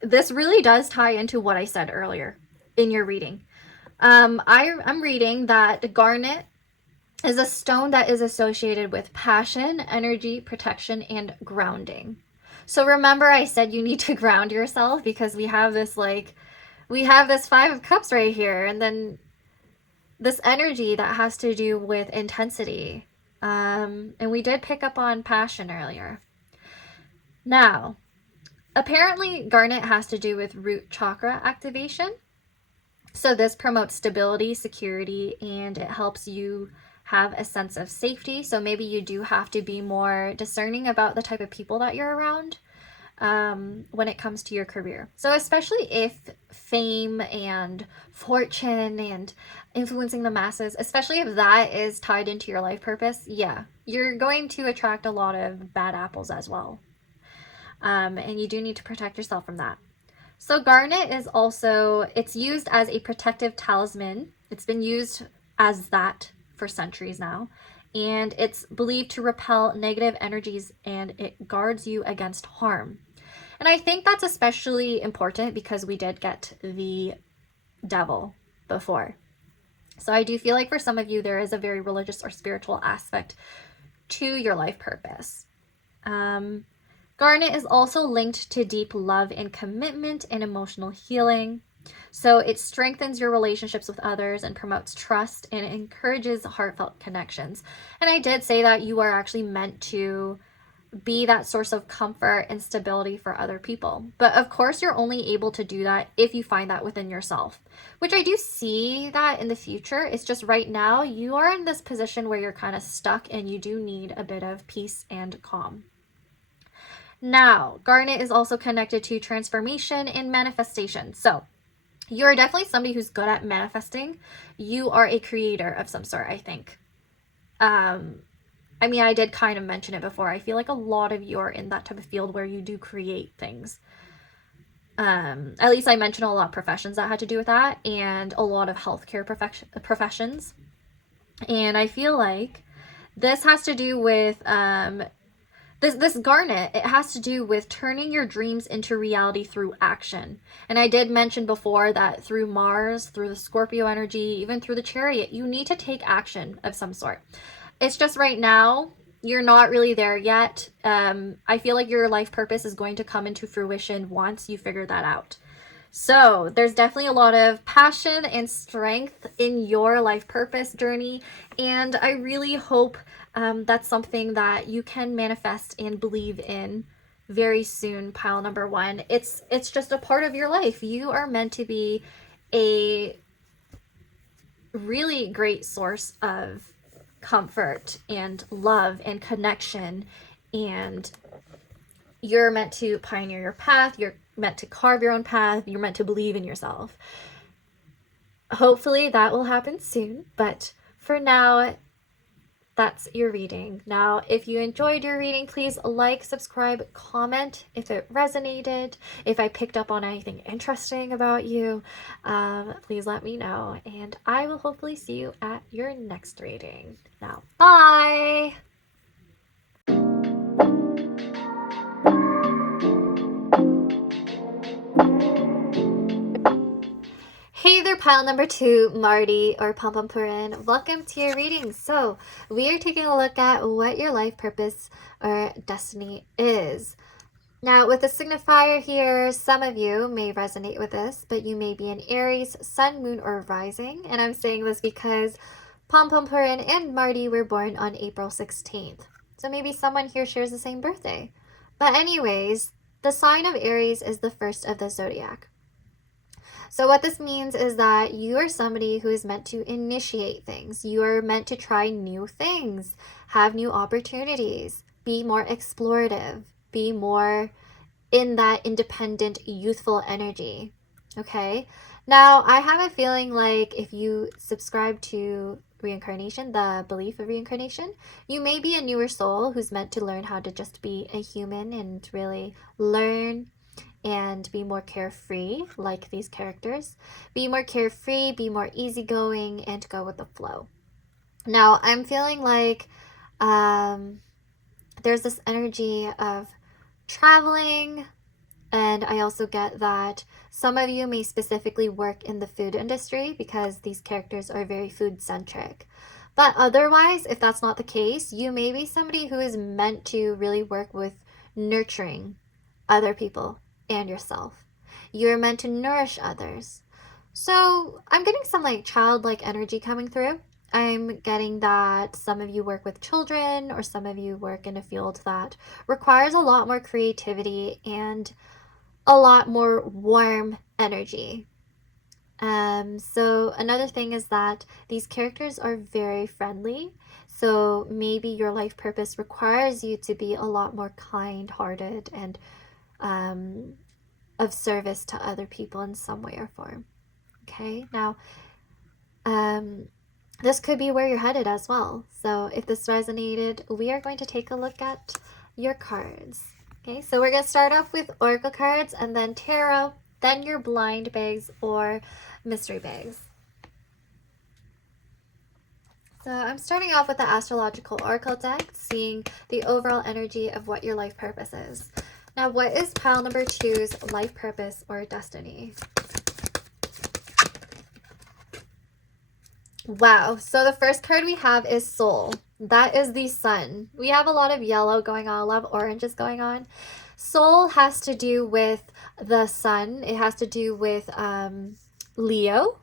this really does tie into what I said earlier in your reading. I'm reading that garnet is a stone that is associated with passion, energy, protection, and grounding. So remember I said you need to ground yourself because we have this 5 of cups right here, and then this energy that has to do with intensity. And we did pick up on passion earlier. Now, apparently garnet has to do with root chakra activation. So this promotes stability, security, and it helps you have a sense of safety. So maybe you do have to be more discerning about the type of people that you're around when it comes to your career. So especially if fame and fortune and influencing the masses, especially if that is tied into your life purpose, yeah, you're going to attract a lot of bad apples as well. And you do need to protect yourself from that. So garnet is also, it's used as a protective talisman. It's been used as that for centuries now, and it's believed to repel negative energies and it guards you against harm. And I think that's especially important because we did get the devil before. So I do feel like for some of you there is a very religious or spiritual aspect to your life purpose. Garnet is also linked to deep love and commitment and emotional healing. So it strengthens your relationships with others and promotes trust and encourages heartfelt connections. And I did say that you are actually meant to be that source of comfort and stability for other people. But of course, you're only able to do that if you find that within yourself, which I do see that in the future. It's just right now you are in this position where you're kind of stuck and you do need a bit of peace and calm. Now, garnet is also connected to transformation and manifestation. So you're definitely somebody who's good at manifesting. You are a creator of some sort, I think. I mean, I did kind of mention it before. I feel like a lot of you are in that type of field where you do create things. At least I mentioned a lot of professions that had to do with that, and a lot of healthcare professions. And I feel like this has to do with this garnet, it has to do with turning your dreams into reality through action. And I did mention before that through Mars, through the Scorpio energy, even through the Chariot, you need to take action of some sort. It's just right now, you're not really there yet. I feel like your life purpose is going to come into fruition once you figure that out. So there's definitely a lot of passion and strength in your life purpose journey. And I really hope that's something that you can manifest and believe in very soon, pile number one. It's just a part of your life. You are meant to be a really great source of comfort and love and connection, and you're meant to pioneer your path. You're meant to carve your own path. You're meant to believe in yourself. Hopefully that will happen soon, but for now, that's your reading. Now, if you enjoyed your reading, please like, subscribe, comment if it resonated. If I picked up on anything interesting about you, please let me know. And I will hopefully see you at your next reading. Now, bye! Hey there, pile number two, Marty or Pompompurin. Welcome to your reading. So, we are taking a look at what your life purpose or destiny is. Now, with the signifier here, some of you may resonate with this, but you may be an Aries, Sun, Moon, or Rising. And I'm saying this because Pompompurin and Marty were born on April 16th. So maybe someone here shares the same birthday. But anyways, the sign of Aries is the first of the zodiac. So what this means is that you are somebody who is meant to initiate things. You are meant to try new things, have new opportunities, be more explorative, be more in that independent, youthful energy. Okay? Now, I have a feeling like if you subscribe to reincarnation, the belief of reincarnation, you may be a newer soul who's meant to learn how to just be a human and really learn and be more carefree, like these characters. Be more carefree, be more easygoing, and go with the flow. Now, I'm feeling like there's this energy of traveling, and I also get that some of you may specifically work in the food industry because these characters are very food-centric. But otherwise, if that's not the case, you may be somebody who is meant to really work with nurturing other people and yourself. You're meant to nourish others. So I'm getting some like childlike energy coming through. I'm getting that some of you work with children, or some of you work in a field that requires a lot more creativity and a lot more warm energy. So another thing is that these characters are very friendly. So maybe your life purpose requires you to be a lot more kind-hearted and of service to other people in some way or form. Okay, now this could be where you're headed as well. So if this resonated, we are going to take a look at your cards. Okay, so we're going to start off with oracle cards and then tarot, then your blind bags or mystery bags. So I'm starting off with the astrological oracle deck, seeing the overall energy of what your life purpose is. Now, what is pile number two's life purpose or destiny? Wow, so the first card we have is Soul. That is the sun. We have a lot of yellow going on, a lot of oranges going on. Soul has to do with the sun. It has to do with Leo.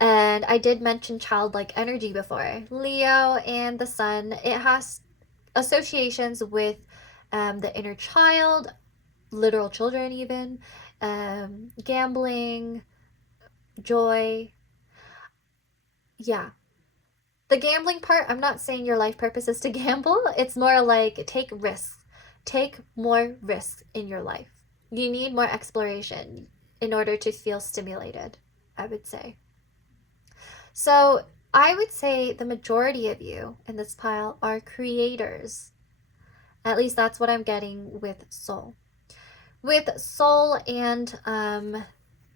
And I did mention childlike energy before. Leo and the sun, it has associations with the inner child, literal children even, gambling, joy. Yeah. The gambling part, I'm not saying your life purpose is to gamble. It's more like take risks. Take more risks in your life. You need more exploration in order to feel stimulated, I would say. So I would say the majority of you in this pile are creators. At least that's what I'm getting with Soul. With Soul and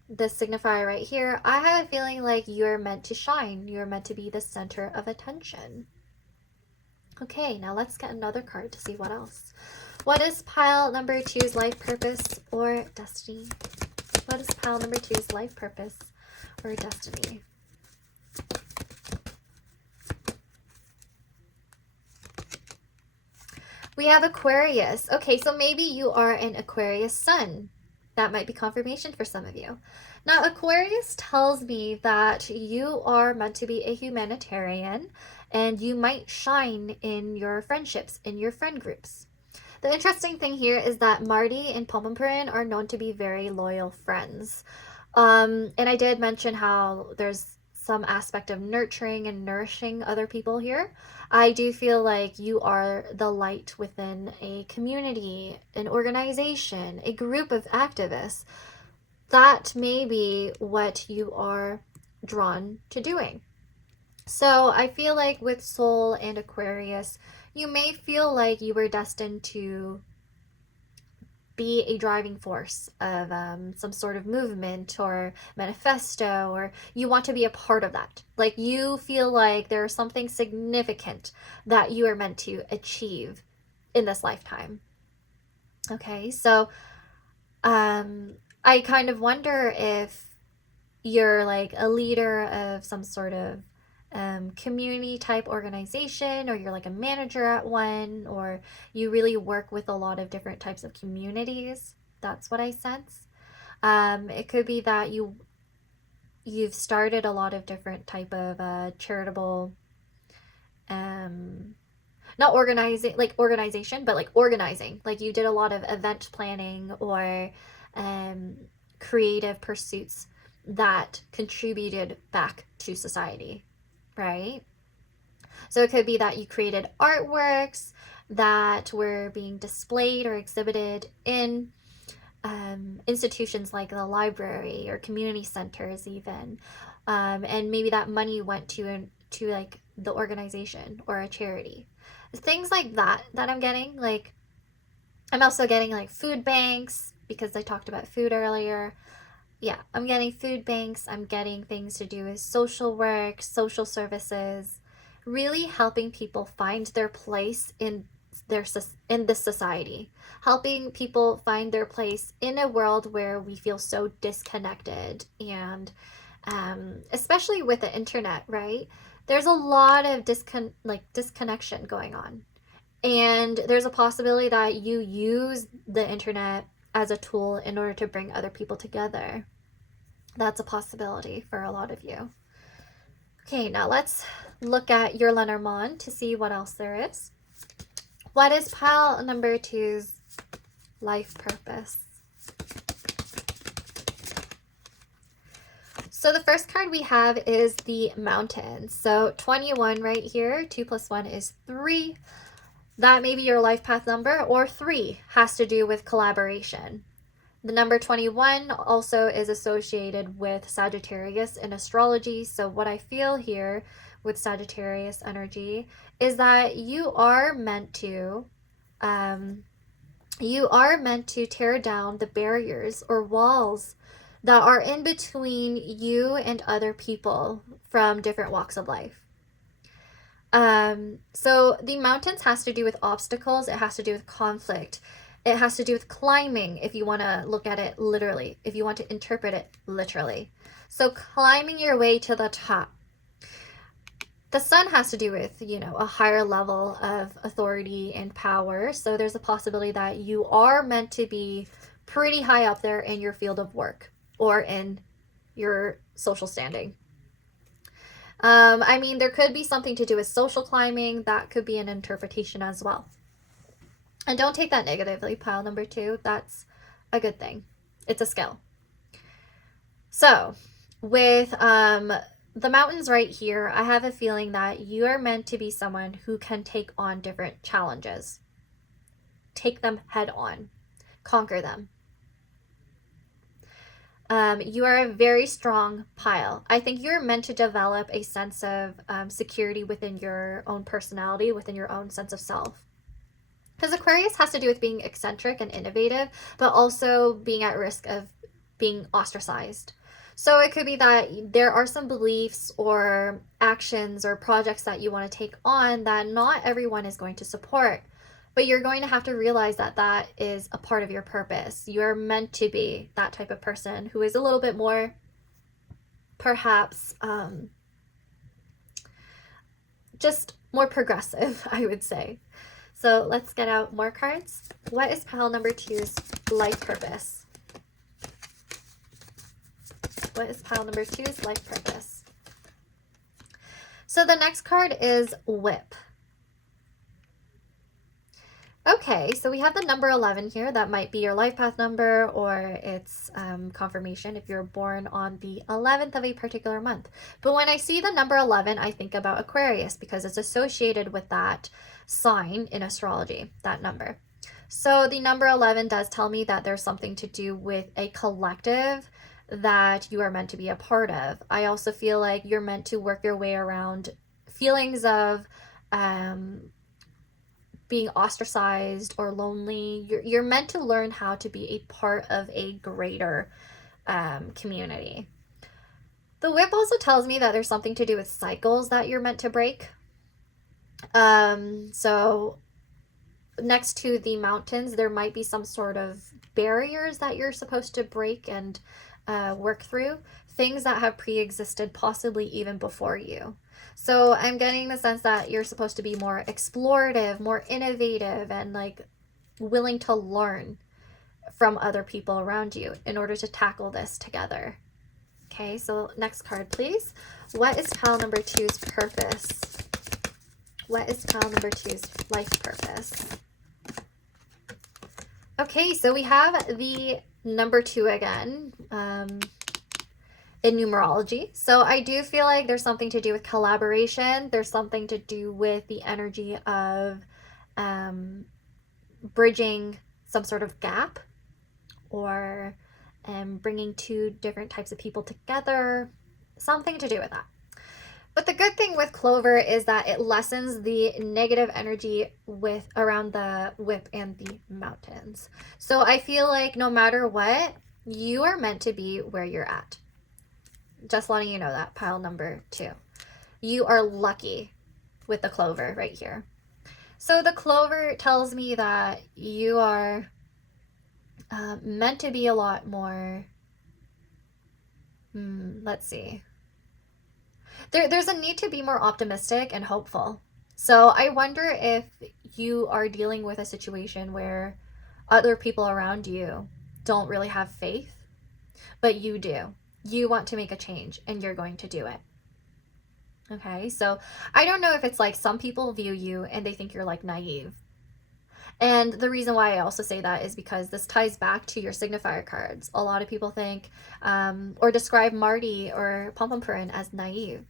this signifier right here, I have a feeling like you're meant to shine. You're meant to be the center of attention. Okay, now let's get another card to see what else. What is pile number two's life purpose or destiny? What is pile number two's life purpose or destiny? We have Aquarius. Okay, so maybe you are an Aquarius sun. That might be confirmation for some of you. Now, Aquarius tells me that you are meant to be a humanitarian and you might shine in your friendships, in your friend groups. The interesting thing here is that Marty and Pompompurin are known to be very loyal friends. And I did mention how there's some aspect of nurturing and nourishing other people here. I do feel like you are the light within a community, an organization, a group of activists. That may be what you are drawn to doing. So I feel like with Soul and Aquarius, you may feel like you were destined to be a driving force of some sort of movement or manifesto, or you want to be a part of that. Like you feel like there's something significant that you are meant to achieve in this lifetime. Okay, so I kind of wonder if you're like a leader of some sort of community type organization, or you're like a manager at one, or you really work with a lot of different types of communities. That's what I sense. It could be that you've started a lot of different type of charitable, not organizing like organization, but like organizing. Like you did a lot of event planning or creative pursuits that contributed back to society, right? So it could be that you created artworks that were being displayed or exhibited in institutions like the library or community centers even. And maybe that money went to like the organization or a charity. Things like that I'm getting. Like I'm also getting like food banks, because I talked about food earlier. Yeah, I'm getting food banks. I'm getting things to do with social work, social services, really helping people find their place in this society, helping people find their place in a world where we feel so disconnected, and especially with the internet, right? There's a lot of disconnection going on, and there's a possibility that you use the internet as a tool in order to bring other people together. That's a possibility for a lot of you. Okay, now let's look at your Lenormand to see what else there is. What is pile number 2's life purpose? So the first card we have is the Mountain. So 21 right here, 2 plus 1 is 3. That may be your life path number, or 3 has to do with collaboration. The number 21 also is associated with Sagittarius in astrology. So what I feel here with Sagittarius energy is that you are meant to tear down the barriers or walls that are in between you and other people from different walks of life. So the mountains has to do with obstacles. It has to do with conflict. It has to do with climbing, if you want to look at it literally, if you want to interpret it literally. So climbing your way to the top. The sun has to do with, a higher level of authority and power. So there's a possibility that you are meant to be pretty high up there in your field of work or in your social standing. I mean, there could be something to do with social climbing. That could be an interpretation as well. And don't take that negatively, pile number 2. That's a good thing. It's a skill. So with the mountains right here, I have a feeling that you are meant to be someone who can take on different challenges. Take them head on. Conquer them. You are a very strong pile. I think you're meant to develop a sense of security within your own personality, within your own sense of self. Because Aquarius has to do with being eccentric and innovative, but also being at risk of being ostracized. So it could be that there are some beliefs or actions or projects that you want to take on that not everyone is going to support. But you're going to have to realize that that is a part of your purpose. You're meant to be that type of person who is a little bit more, perhaps, just more progressive, I would say. So let's get out more cards. What is pile number 2's life purpose? What is pile number 2's life purpose? So the next card is Whip. Okay, so we have the number 11 here. That might be your life path number, or it's confirmation if you're born on the 11th of a particular month. But when I see the number 11, I think about Aquarius because it's associated with that sign in astrology, that number. So the number 11 does tell me that there's something to do with a collective that you are meant to be a part of. I also feel like you're meant to work your way around feelings of being ostracized or lonely. You're meant to learn how to be a part of a greater community. The Whip also tells me that there's something to do with cycles that you're meant to break. So next to the mountains, there might be some sort of barriers that you're supposed to break and work through. Things that have pre-existed possibly even before you. So I'm getting the sense that you're supposed to be more explorative, more innovative, and like willing to learn from other people around you in order to tackle this together. Okay, so next card, please. What is pile number 2's purpose? What is pile number 2's life purpose? Okay, so we have the number 2 again. In numerology. So I do feel like there's something to do with collaboration. There's something to do with the energy of bridging some sort of gap, or bringing two different types of people together. Something to do with that. But the good thing with Clover is that it lessens the negative energy around the Whip and the mountains. So I feel like no matter what, you are meant to be where you're at. Just letting you know that, pile number 2. You are lucky with the Clover right here. So the Clover tells me that you are meant to be a lot more, let's see. There's a need to be more optimistic and hopeful. So I wonder if you are dealing with a situation where other people around you don't really have faith, but you do. You want to make a change and you're going to do it. Okay, so I don't know if it's like some people view you and they think you're like naive. And the reason why I also say that is because this ties back to your signifier cards. A lot of people think or describe Marty or Pompompurin as naive.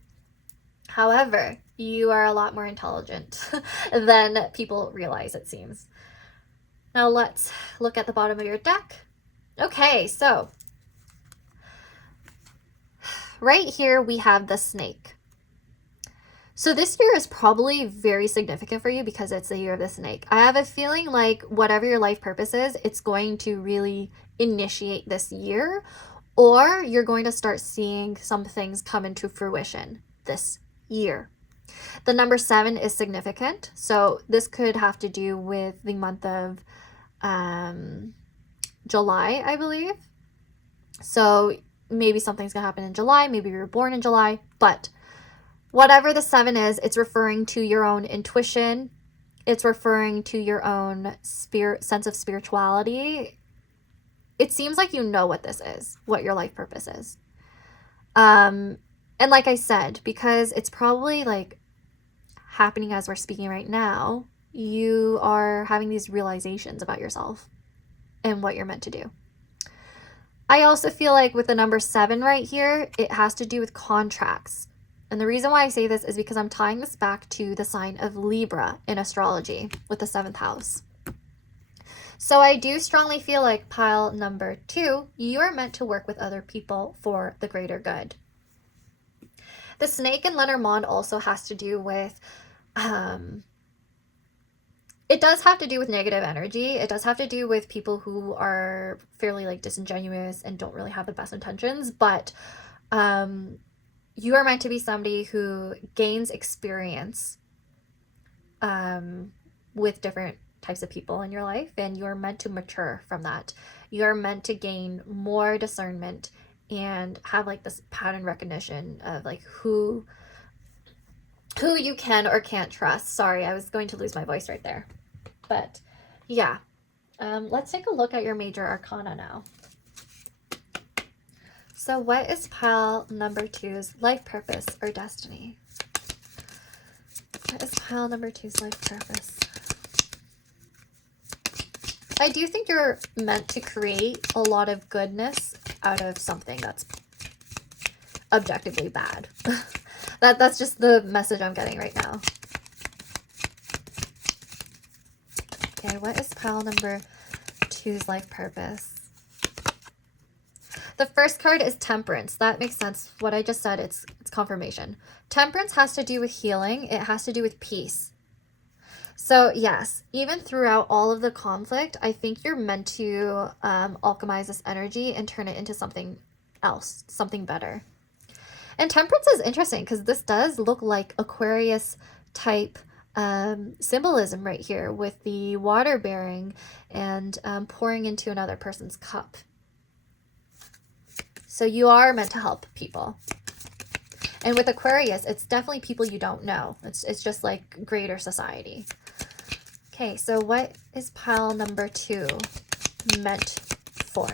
However, you are a lot more intelligent than people realize, it seems. Now let's look at the bottom of your deck. Okay, so right here we have the snake. So this year is probably very significant for you because it's the year of the snake. I have a feeling like whatever your life purpose is, it's going to really initiate this year, or you're going to start seeing some things come into fruition this year. The number 7 is significant. So this could have to do with the month of July, I believe. So maybe something's gonna happen in July, maybe you were born in July, but whatever the 7 is, it's referring to your own intuition. It's referring to your own sense of spirituality. It seems like you know what this is, what your life purpose is. And like I said, because it's probably like happening as we're speaking right now, you are having these realizations about yourself and what you're meant to do. I also feel like with the number 7 right here, it has to do with contracts. And the reason why I say this is because I'm tying this back to the sign of Libra in astrology with the 7th house. So I do strongly feel like pile number 2, you are meant to work with other people for the greater good. The snake in Lenormand also has to do with it does have to do with negative energy. It does have to do with people who are fairly like disingenuous and don't really have the best intentions, but you are meant to be somebody who gains experience with different types of people in your life, and you're meant to mature from that. You're meant to gain more discernment and have like this pattern recognition of like who you can or can't trust. Sorry, I was going to lose my voice right there. But yeah, let's take a look at your major arcana now. So what is pile number 2's life purpose or destiny? What is pile number 2's life purpose? I do think you're meant to create a lot of goodness out of something that's objectively bad. That's just the message I'm getting right now. Okay, what is pile number 2's life purpose? The first card is Temperance. That makes sense. What I just said, it's confirmation. Temperance has to do with healing. It has to do with peace. So yes, even throughout all of the conflict, I think you're meant to alchemize this energy and turn it into something else, something better. And Temperance is interesting because this does look like Aquarius type symbolism right here with the water bearing and pouring into another person's cup. So you are meant to help people. And with Aquarius, it's definitely people you don't know. It's just like greater society. Okay, so what is pile number 2 meant for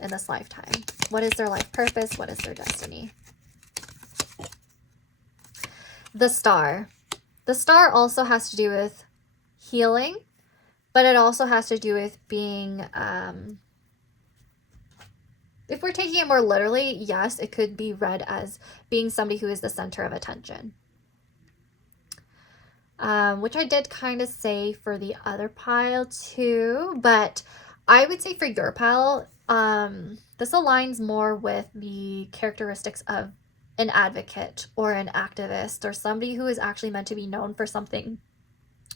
in this lifetime? What is their life purpose? What is their destiny? The Star. The Star also has to do with healing, but it also has to do with being, if we're taking it more literally, yes, it could be read as being somebody who is the center of attention. Which I did kind of say for the other pile too, but I would say for your pile, this aligns more with the characteristics of an advocate or an activist or somebody who is actually meant to be known for something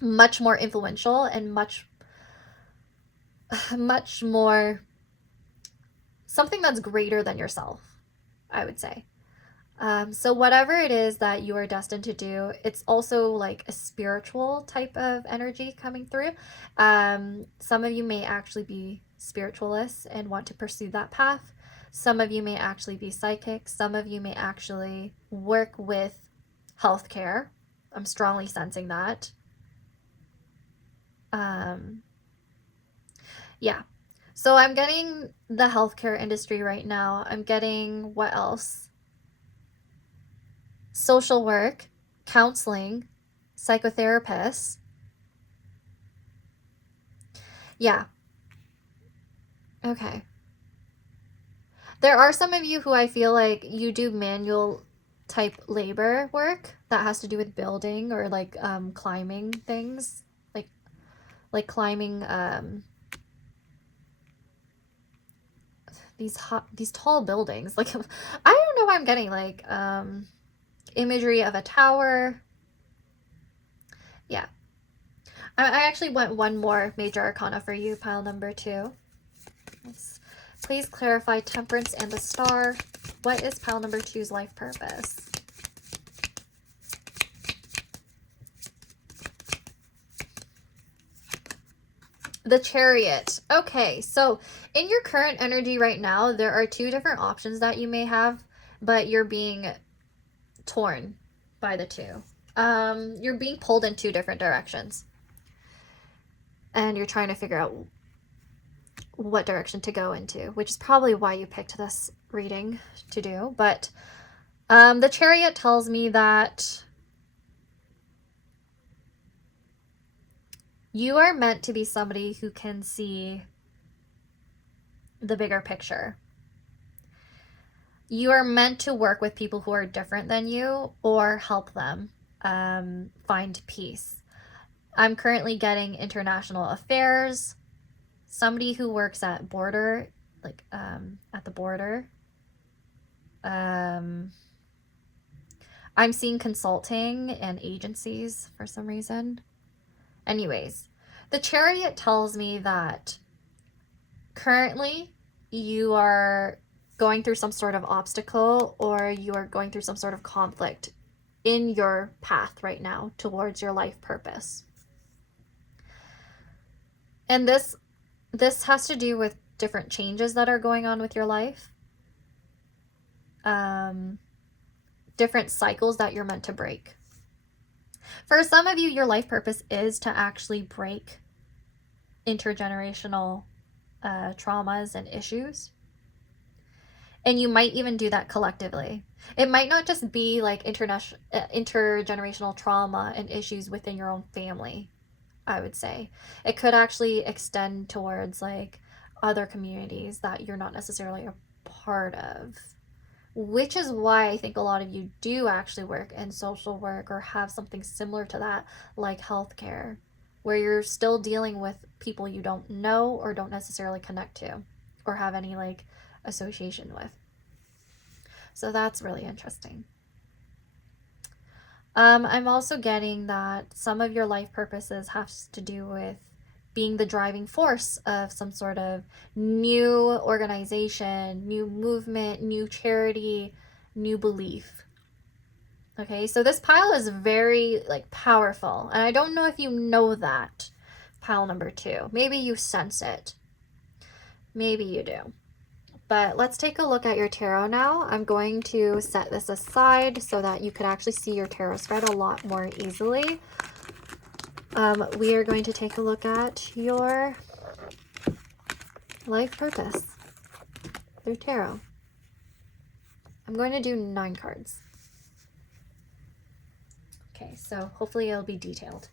much more influential and much more something that's greater than yourself, I would say. So whatever it is that you are destined to do, it's also like a spiritual type of energy coming through. Some of you may actually be spiritualists and want to pursue that path. Some of you may actually be psychic. Some of you may actually work with healthcare. I'm strongly sensing that. Yeah. So I'm getting the healthcare industry right now. I'm getting what else? Social work, counseling, psychotherapists. Yeah. Okay. There are some of you who I feel like you do manual type labor work that has to do with building or like climbing things, like climbing these tall buildings. Like I don't know why I'm getting like imagery of a tower. Yeah. I actually went one more major arcana for you, pile number 2. Please clarify Temperance and the Star. What is pile number 2's life purpose? The Chariot. Okay, so in your current energy right now, there are 2 different options that you may have, but you're being torn by the 2. You're being pulled in 2 different directions. And you're trying to figure out what direction to go into, which is probably why you picked this reading to do. But the Chariot tells me that you are meant to be somebody who can see the bigger picture. You are meant to work with people who are different than you or help them find peace. I'm currently getting international affairs, somebody who works at border, like at the border. I'm seeing consulting and agencies for some reason. Anyways, the Chariot tells me that currently you are going through some sort of obstacle or you are going through some sort of conflict in your path right now towards your life purpose. And this has to do with different changes that are going on with your life. Different cycles that you're meant to break. For some of you, your life purpose is to actually break intergenerational traumas and issues. And you might even do that collectively. It might not just be like intergenerational trauma and issues within your own family, I would say. It could actually extend towards like other communities that you're not necessarily a part of. Which is why I think a lot of you do actually work in social work or have something similar to that, like healthcare, where you're still dealing with people you don't know or don't necessarily connect to or have any like association with. So that's really interesting. I'm also getting that some of your life purposes have to do with being the driving force of some sort of new organization, new movement, new charity, new belief. Okay, so this pile is very like powerful, and I don't know if you know that, pile number 2. Maybe you sense it. Maybe you do. But let's take a look at your tarot now. I'm going to set this aside so that you could actually see your tarot spread a lot more easily. We are going to take a look at your life purpose through tarot. I'm going to do 9 cards. Okay, so hopefully it'll be detailed.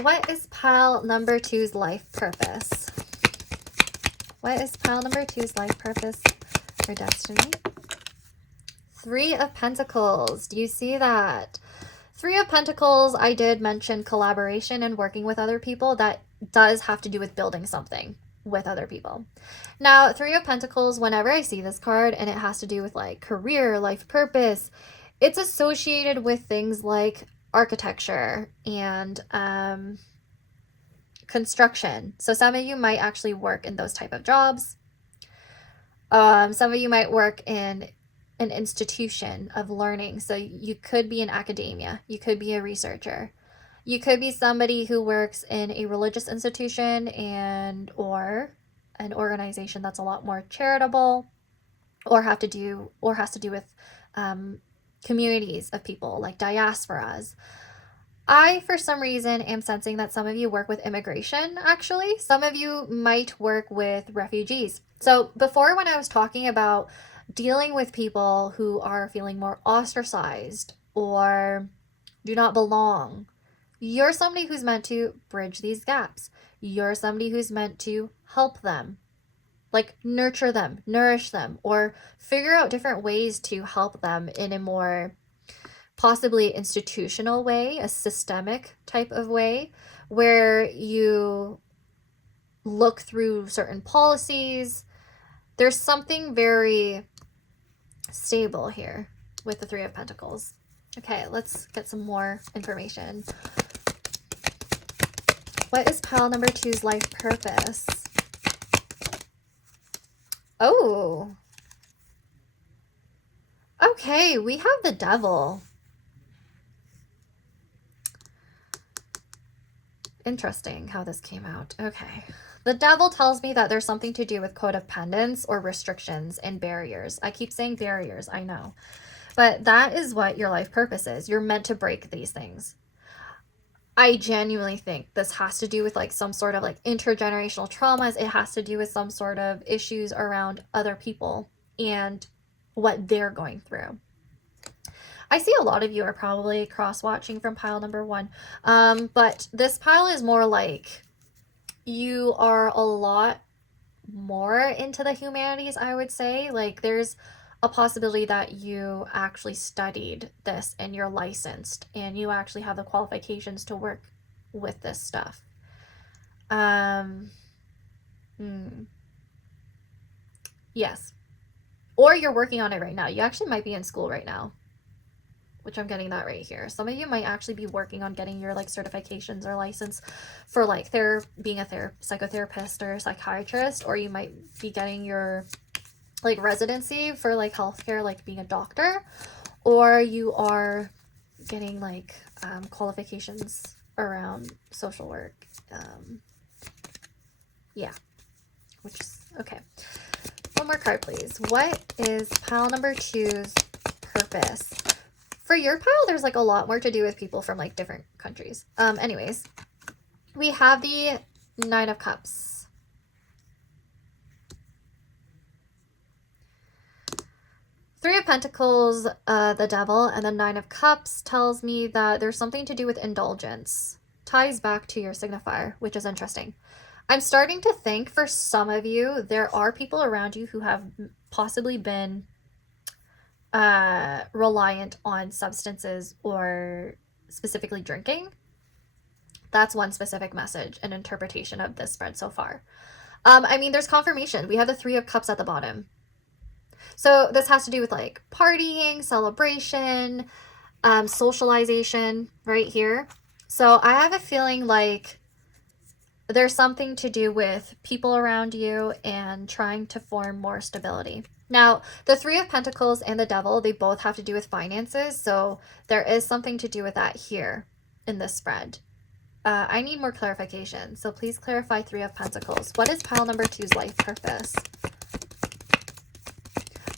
What is pile number 2's life purpose? What is pile number 2's life purpose or destiny? 3 of Pentacles. Do you see that? 3 of Pentacles, I did mention collaboration and working with other people. That does have to do with building something with other people. Now, 3 of Pentacles, whenever I see this card and it has to do with like career, life purpose, it's associated with things like architecture and construction. So some of you might actually work in those type of jobs. Some of you might work in an institution of learning. So you could be in academia. You could be a researcher. You could be somebody who works in a religious institution or an organization that's a lot more charitable, or has to do with communities of people like diasporas. I, for some reason, am sensing that some of you work with immigration, actually. Some of you might work with refugees. So before, when I was talking about dealing with people who are feeling more ostracized or do not belong, you're somebody who's meant to bridge these gaps. You're somebody who's meant to help them, like nurture them, nourish them, or figure out different ways to help them in a more possibly institutional way, a systemic type of way, where you look through certain policies. There's something very stable here with the 3 of Pentacles. Okay, let's get some more information. What is pile number 2's life purpose? Oh. Okay, we have the Devil. Interesting how this came out. Okay. The Devil tells me that there's something to do with codependence or restrictions and barriers. I keep saying barriers, I know. But that is what your life purpose is. You're meant to break these things. I genuinely think this has to do with like some sort of like intergenerational traumas. It has to do with some sort of issues around other people and what they're going through. I see a lot of you are probably cross-watching from pile number 1. But this pile is more like you are a lot more into the humanities, I would say. Like there's a possibility that you actually studied this and you're licensed and you actually have the qualifications to work with this stuff. Yes. Or you're working on it right now. You actually might be in school right now, which I'm getting that right here. Some of you might actually be working on getting your like certifications or license for like being a psychotherapist or a psychiatrist, or you might be getting your like residency for like healthcare, like being a doctor, or you are getting like qualifications around social work. Yeah, which is okay. One more card, please. What is pile number 2's purpose? For your pile, there's like a lot more to do with people from like different countries. Anyways, we have the 9 of Cups. of Pentacles, the Devil, and the Nine of Cups tells me that there's something to do with indulgence. Ties back to your signifier, which is interesting. I'm starting to think for some of you, there are people around you who have possibly been reliant on substances or specifically drinking. That's one specific message and interpretation of this spread so far. I mean, there's confirmation. We have the Three of Cups at the bottom. So this has to do with like partying, celebration, socialization right here. So I have a feeling like there's something to do with people around you and trying to form more stability. Now, the Three of Pentacles and the Devil, they both have to do with finances. So there is something to do with that here in this spread. I need more clarification. So please clarify Three of Pentacles. What is pile number 2's life purpose?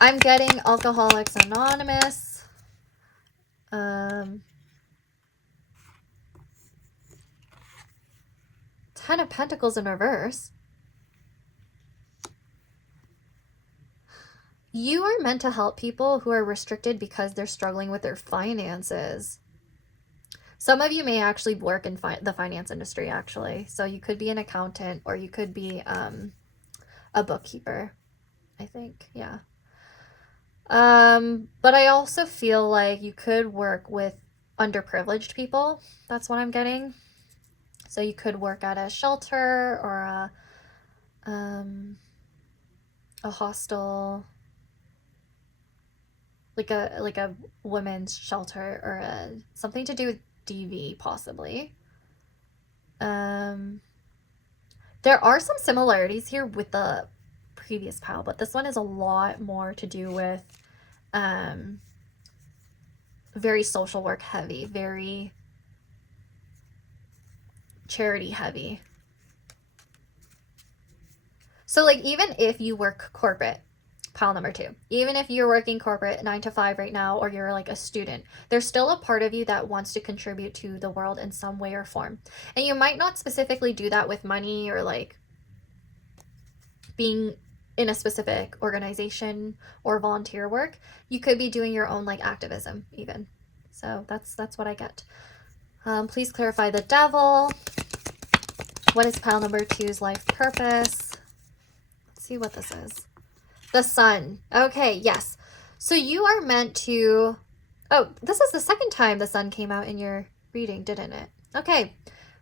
I'm getting Alcoholics Anonymous. 10 of Pentacles in reverse. You are meant to help people who are restricted because they're struggling with their finances. Some of you may actually work in the finance industry, actually. So you could be an accountant or you could be a bookkeeper, I think. Yeah. But I also feel like you could work with underprivileged people. That's what I'm getting. So you could work at a shelter or a hostel, like a women's shelter or something to do with DV possibly. There are some similarities here with the previous pile, but this one is a lot more to do with very social work heavy, very charity heavy. So like even if you work corporate, pile number 2, even if you're working corporate 9 to 5 right now, or you're like a student, there's still a part of you that wants to contribute to the world in some way or form. And you might not specifically do that with money or like being in a specific organization or volunteer work. You could be doing your own like activism even. So that's what I get. Please clarify the Devil. What is pile number 2's life purpose? Let's see what this is. The Sun. Okay, yes. So you are meant to... Oh, this is the second time the Sun came out in your reading, didn't it? Okay,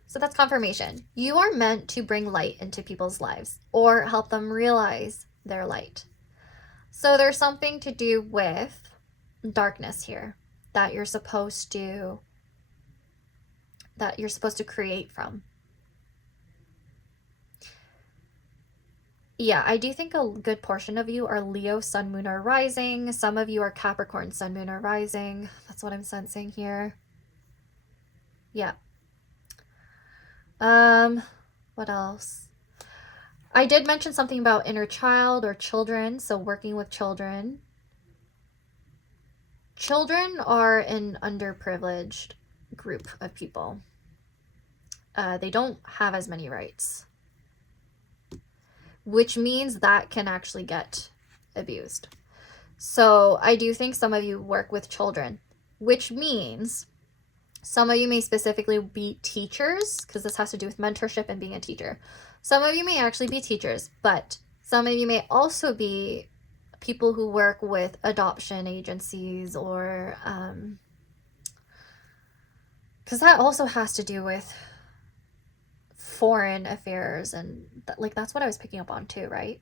so that's confirmation. You are meant to bring light into people's lives or help them realize their light. So there's something to do with darkness here that you're supposed to create from. Yeah, I do think a good portion of you are Leo, Sun, Moon, or Rising. Some of you are Capricorn, Sun, Moon, or Rising. That's what I'm sensing here. Yeah. What else? I did mention something about inner child or children, so working with children. Children are an underprivileged group of people. They don't have as many rights, which means that can actually get abused. So I do think some of you work with children, which means some of you may specifically be teachers, because this has to do with mentorship and being a teacher. Some of you may actually be teachers, but some of you may also be people who work with adoption agencies or, because that also has to do with foreign affairs and like that's what I was picking up on too, right?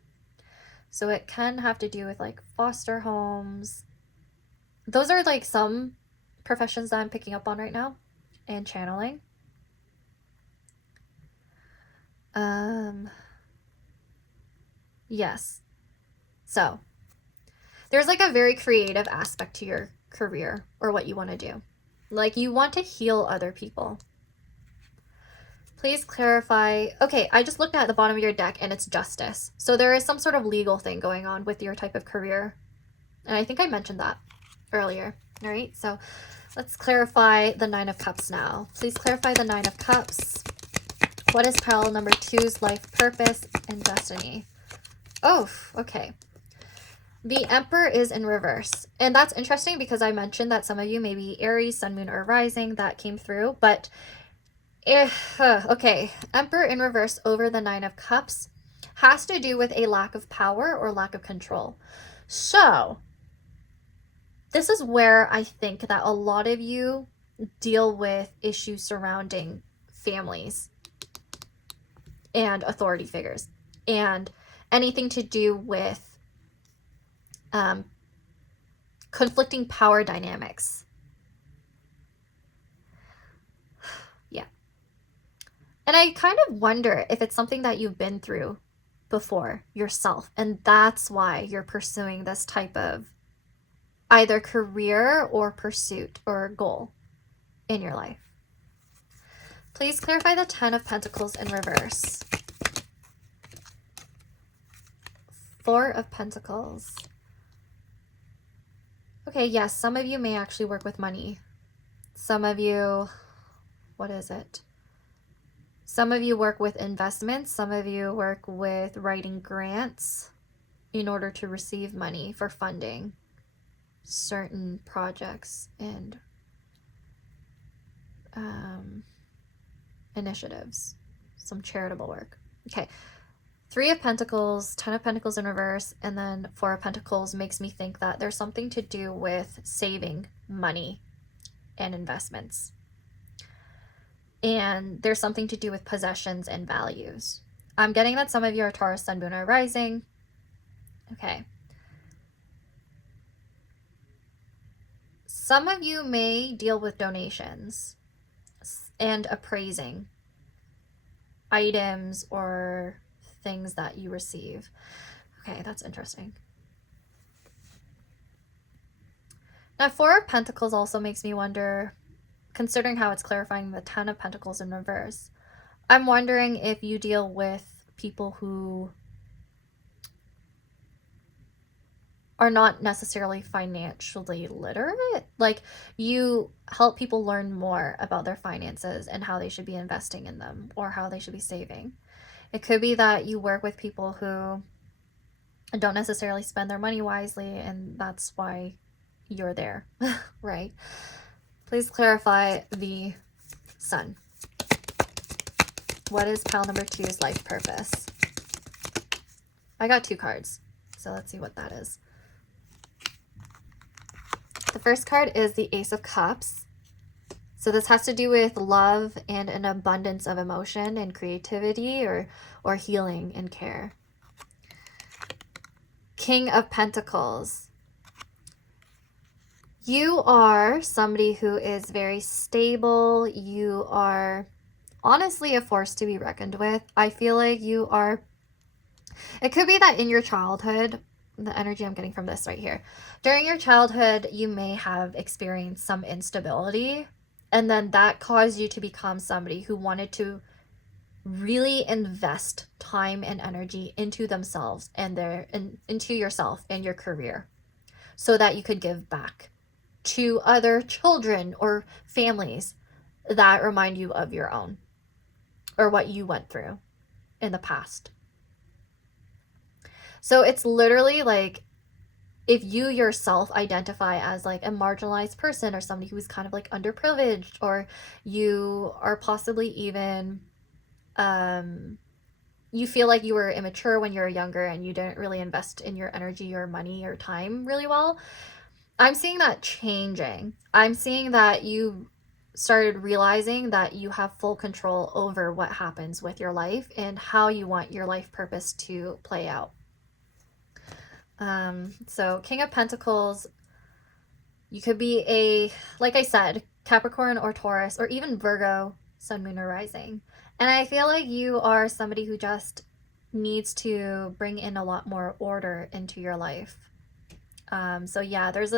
So it can have to do with like foster homes. Those are like some professions that I'm picking up on right now and channeling. Yes. So there's like a very creative aspect to your career or what you want to do. Like you want to heal other people. Please clarify. Okay, I just looked at the bottom of your deck and it's justice. So there is some sort of legal thing going on with your type of career. And I think I mentioned that earlier. All right, so let's clarify the Nine of Cups now. Please clarify the Nine of Cups. What is pile number 2's life purpose and destiny? Oh, okay. The Emperor is in reverse. And that's interesting because I mentioned that some of you may be Aries, Sun, Moon, or Rising. That came through. But, okay. Emperor in reverse over the Nine of Cups has to do with a lack of power or lack of control. So, this is where I think that a lot of you deal with issues surrounding families and authority figures and anything to do with conflicting power dynamics. Yeah. And I kind of wonder if it's something that you've been through before yourself, and that's why you're pursuing this type of either career or pursuit or goal in your life. Please clarify the Ten of Pentacles in reverse. Four of Pentacles. Okay, yes, some of you may actually work with money. Some of you, what is it? Some of you work with investments. Some of you work with writing grants in order to receive money for funding certain projects and initiatives, some charitable work. Okay, Three of Pentacles, Ten of Pentacles in reverse, and then Four of Pentacles makes me think that there's something to do with saving money and investments. And there's something to do with possessions and values. I'm getting that some of you are Taurus, Sun, Moon, or Rising. Okay. Some of you may deal with donations and appraising items or things that you receive. Okay, that's interesting. Now, Four of Pentacles also makes me wonder, considering how it's clarifying the Ten of Pentacles in reverse, I'm wondering if you deal with people who are not necessarily financially literate. Like, you help people learn more about their finances and how they should be investing in them or how they should be saving. It could be that you work with people who don't necessarily spend their money wisely, and that's why you're there, right? Please clarify the Sun. What is pile number 2's life purpose? I got 2 cards, so let's see what that is. The first card is the Ace of Cups. So this has to do with love and an abundance of emotion and creativity or healing and care. King of Pentacles. You are somebody who is very stable. You are honestly a force to be reckoned with. I feel like you are, it could be that in your childhood, the energy I'm getting from this right here, during your childhood, you may have experienced some instability. And then that caused you to become somebody who wanted to really invest time and energy into themselves and into yourself and your career so that you could give back to other children or families that remind you of your own or what you went through in the past. So it's literally like, if you yourself identify as like a marginalized person or somebody who's kind of like underprivileged, or you are possibly even, you feel like you were immature when you were younger and you didn't really invest in your energy or money or time really well, I'm seeing that changing. I'm seeing that you started realizing that you have full control over what happens with your life and how you want your life purpose to play out. So King of Pentacles, you could be a, like I said, Capricorn or Taurus or even Virgo, Sun, Moon, or Rising. And I feel like you are somebody who just needs to bring in a lot more order into your life. So yeah, there's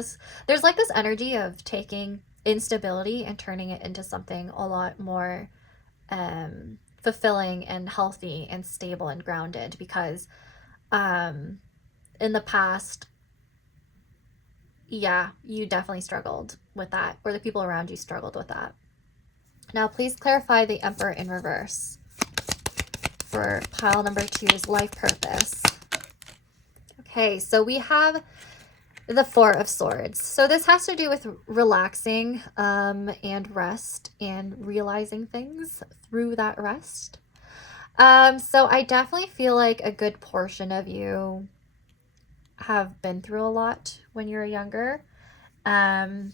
like this energy of taking instability and turning it into something a lot more fulfilling and healthy and stable and grounded, because in the past, yeah, you definitely struggled with that, or the people around you struggled with that. Now, please clarify the Emperor in reverse for pile number 2's life purpose. Okay, so we have the Four of Swords. So this has to do with relaxing and rest and realizing things through that rest. So I definitely feel like a good portion of you have been through a lot when you were younger. Now,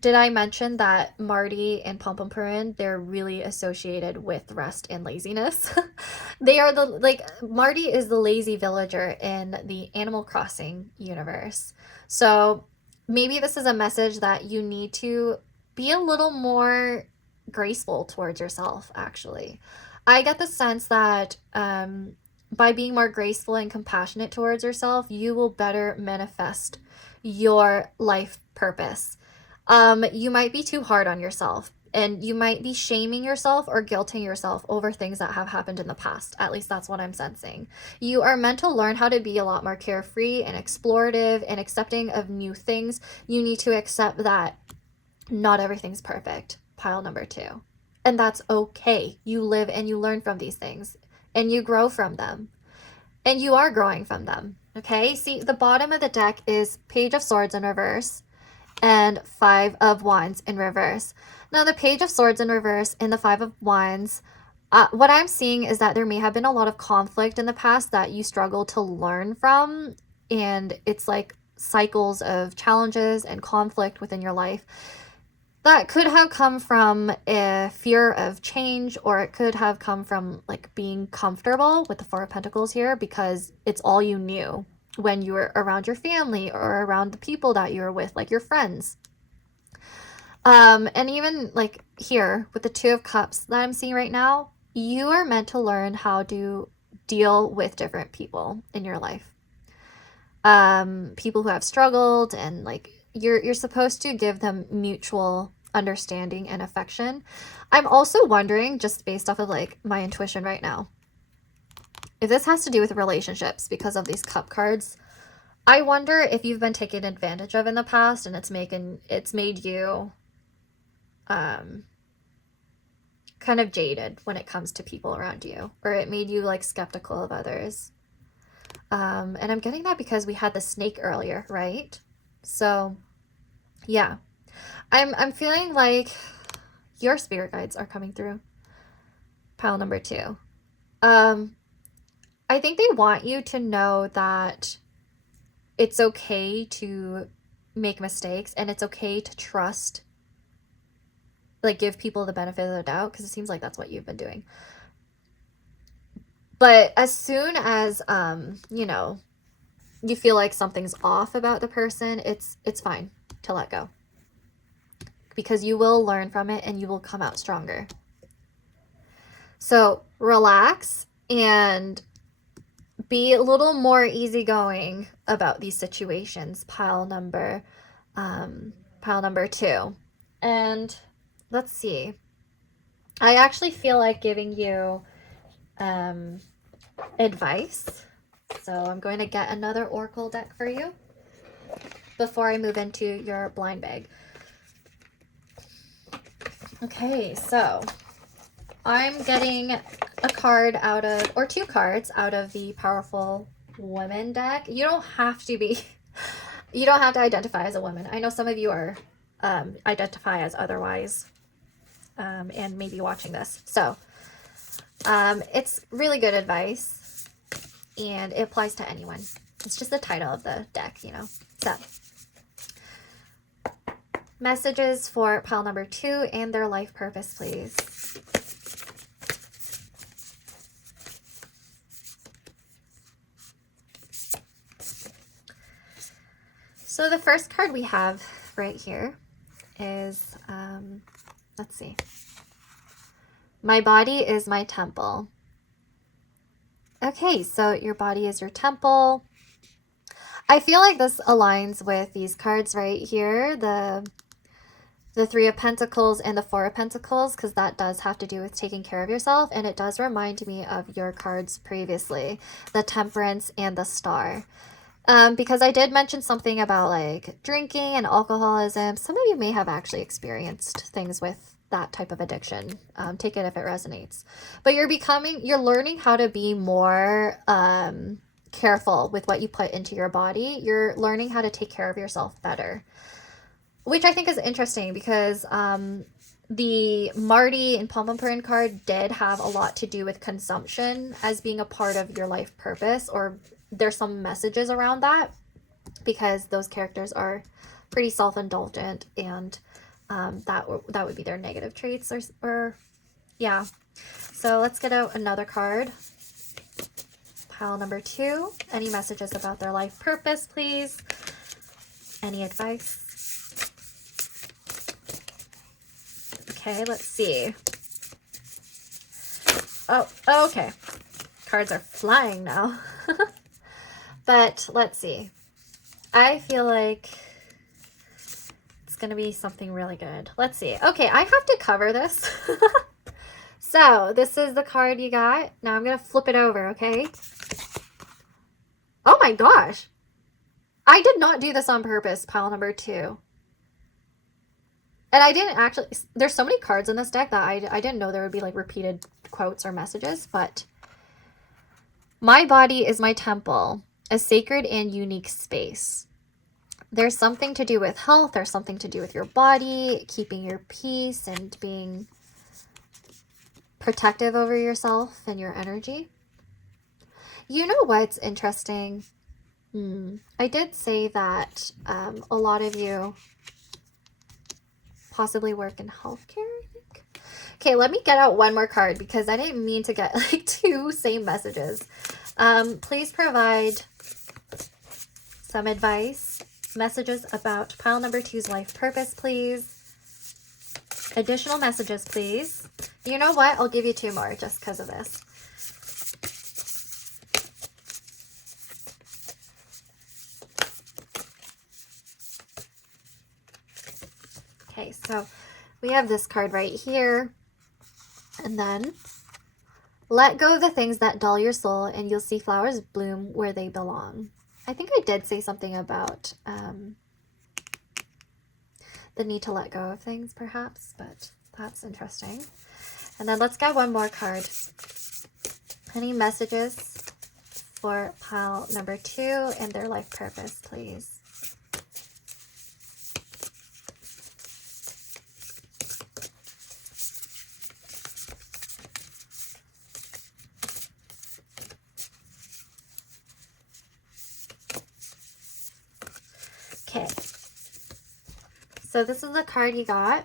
did I mention that Marty and Pompompurin, they're really associated with rest and laziness? They are Marty is the lazy villager in the Animal Crossing universe. So maybe this is a message that you need to be a little more graceful towards yourself, actually. I get the sense that by being more graceful and compassionate towards yourself, you will better manifest your life purpose. You might be too hard on yourself, and you might be shaming yourself or guilting yourself over things that have happened in the past. At least that's what I'm sensing. You are meant to learn how to be a lot more carefree and explorative and accepting of new things. You need to accept that not everything's perfect. Pile number 2. And that's okay. You live and you learn from these things, and you grow from them, and you are growing from them. Okay, see, the bottom of the deck is Page of Swords in reverse and 5 of Wands in reverse. Now, the Page of Swords in reverse and the 5 of Wands, what I'm seeing is that there may have been a lot of conflict in the past that you struggle to learn from, and it's like cycles of challenges and conflict within your life. That could have come from a fear of change, or it could have come from like being comfortable with the Four of Pentacles here because it's all you knew when you were around your family or around the people that you were with, like your friends. And even like here with the Two of Cups that I'm seeing right now, you are meant to learn how to deal with different people in your life. People who have struggled, and like you're supposed to give them mutual understanding and affection. I'm also wondering, just based off of like my intuition right now, if this has to do with relationships because of these cup cards. I wonder if you've been taken advantage of in the past, and it's made you kind of jaded when it comes to people around you, or it made you like skeptical of others. And I'm getting that because we had the snake earlier, right? So yeah, I'm feeling like your spirit guides are coming through. Pile number 2. I think they want you to know that it's okay to make mistakes, and it's okay to trust, like give people the benefit of the doubt, because it seems like that's what you've been doing. But as soon as you feel like something's off about the person, it's fine to let go, because you will learn from it and you will come out stronger. So relax and be a little more easygoing about these situations. Pile number 2. And let's see. I actually feel like giving you advice. So I'm going to get another oracle deck for you before I move into your blind bag. Okay, so I'm getting a card out of, or 2 cards out of the Powerful Women deck. You don't have to identify as a woman. I know some of you are identify as otherwise, and maybe watching this. So it's really good advice, and it applies to anyone. It's just the title of the deck, So messages for pile number 2 and their life purpose, please. So the first card we have right here is, let's see. My body is my temple. Okay, so your body is your temple. I feel like this aligns with these cards right here, the 3 of Pentacles and the 4 of Pentacles, because that does have to do with taking care of yourself, and it does remind me of your cards previously, the Temperance and the Star. Because I did mention something about like drinking and alcoholism. Some of you may have actually experienced things with that type of addiction. Take it if it resonates. But you're learning how to be more careful with what you put into your body. You're learning how to take care of yourself better, which I think is interesting because the Marty and Pompompurin card did have a lot to do with consumption as being a part of your life purpose, or there's some messages around that because those characters are pretty self-indulgent, and that would be their negative traits, or yeah. So let's get out another card. Pile number 2. Any messages about their life purpose, please? Any advice? Okay, let's see. Oh, okay. Cards are flying now. But let's see. I feel like it's going to be something really good. Let's see. Okay, I have to cover this. So, this is the card you got. Now I'm going to flip it over, okay? Oh my gosh. I did not do this on purpose, pile number 2. And I didn't actually, there's so many cards in this deck that I didn't know there would be like repeated quotes or messages, but my body is my temple, a sacred and unique space. There's something to do with health. There's something to do with your body, keeping your peace and being protective over yourself and your energy. You know what's interesting? I did say that a lot of you possibly work in healthcare, I think. Okay, let me get out one more card because I didn't mean to get like 2 same messages. Please provide some advice, messages about pile number 2's life purpose, please. Additional messages, please. You know what? I'll give you 2 more just because of this. Okay, so we have this card right here. And then, let go of the things that dull your soul and you'll see flowers bloom where they belong. I think I did say something about the need to let go of things, perhaps, but that's interesting. And then let's get one more card. Any messages for pile number 2 and their life purpose, please? Okay, so this is the card you got.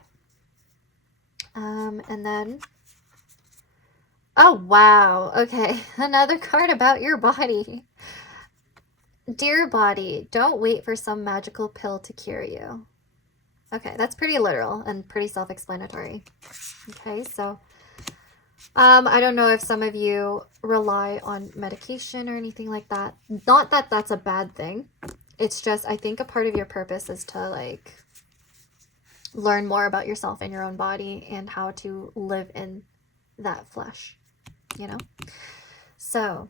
And then, oh wow, okay, another card about your body. Dear body, don't wait for some magical pill to cure you. Okay, that's pretty literal and pretty self-explanatory. Okay, so I don't know if some of you rely on medication or anything like that. Not that that's a bad thing. It's just, I think a part of your purpose is to like learn more about yourself and your own body and how to live in that flesh, you know? So,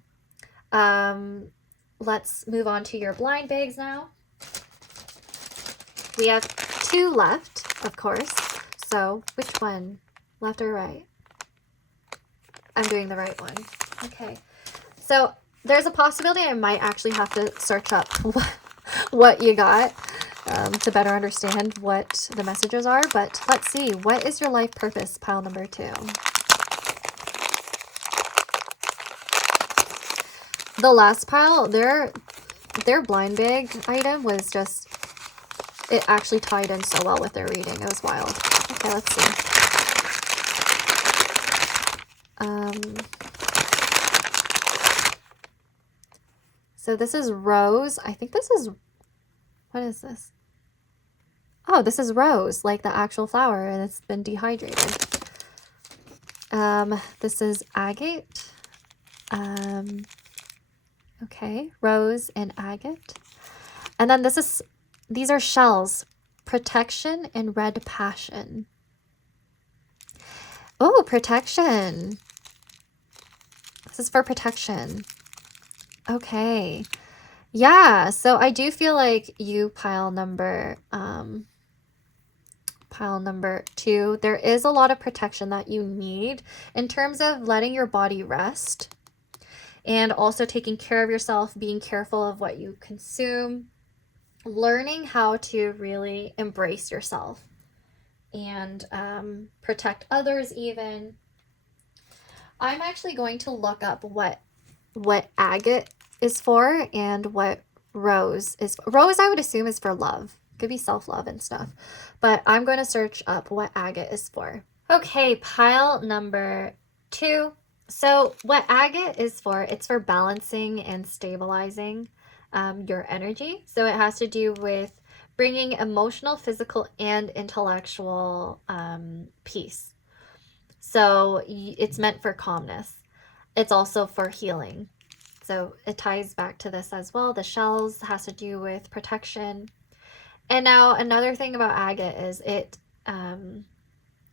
let's move on to your blind bags now. We have 2 left, of course. So, which one? Left or right? I'm doing the right one. Okay. So, there's a possibility I might actually have to search up what you got to better understand what the messages are. But let's see. What is your life purpose, pile number 2? The last pile, their blind bag item was just, it actually tied in so well with their reading. It was wild. Okay, let's see. So this is rose. I think this is, what is this? Oh, this is rose, like the actual flower, and it's been dehydrated. This is agate. Okay, rose and agate. And then these are shells, protection and red passion. Oh, protection. This is for protection. Okay. Yeah, so I do feel like you, pile number pile number 2, there is a lot of protection that you need in terms of letting your body rest and also taking care of yourself, being careful of what you consume, learning how to really embrace yourself and protect others even. I'm actually going to look up what agate is for and what rose is for. Rose, I would assume, is for love. Could be self-love and stuff. But I'm going to search up what agate is for. Okay, pile number 2. So what agate is for, it's for balancing and stabilizing your energy. So it has to do with bringing emotional, physical, and intellectual peace. So it's meant for calmness. It's also for healing. So it ties back to this as well. The shells has to do with protection. And now another thing about agate is it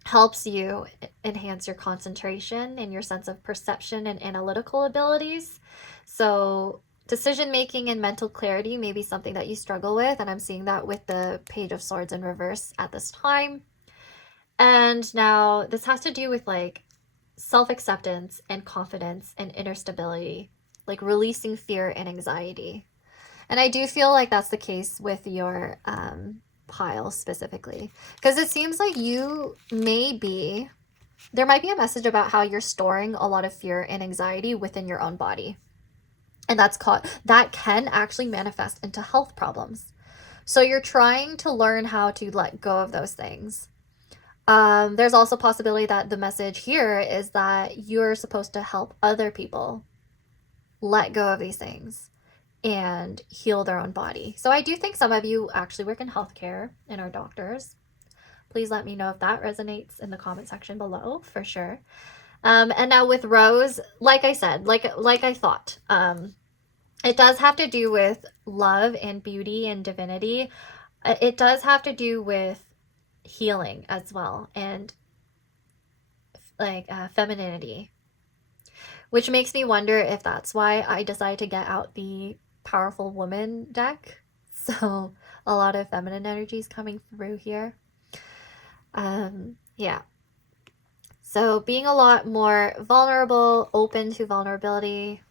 helps you enhance your concentration and your sense of perception and analytical abilities. So decision making and mental clarity may be something that you struggle with, and I'm seeing that with the Page of Swords in reverse at this time. And now this has to do with like self-acceptance and confidence and inner stability, like releasing fear and anxiety. And I do feel like that's the case with your pile specifically, because it seems like you there might be a message about how you're storing a lot of fear and anxiety within your own body. And that can actually manifest into health problems. So you're trying to learn how to let go of those things. There's also a possibility that the message here is that you're supposed to help other people let go of these things and heal their own body. So I do think some of you actually work in healthcare and are doctors. Please let me know if that resonates in the comment section below for sure. And now with Rose, like I said, like I thought, it does have to do with love and beauty and divinity. It does have to do with healing as well, and like femininity, which makes me wonder if that's why I decided to get out the Powerful Woman deck. So a lot of feminine energies coming through here. Yeah. So being a lot more vulnerable, open to vulnerability,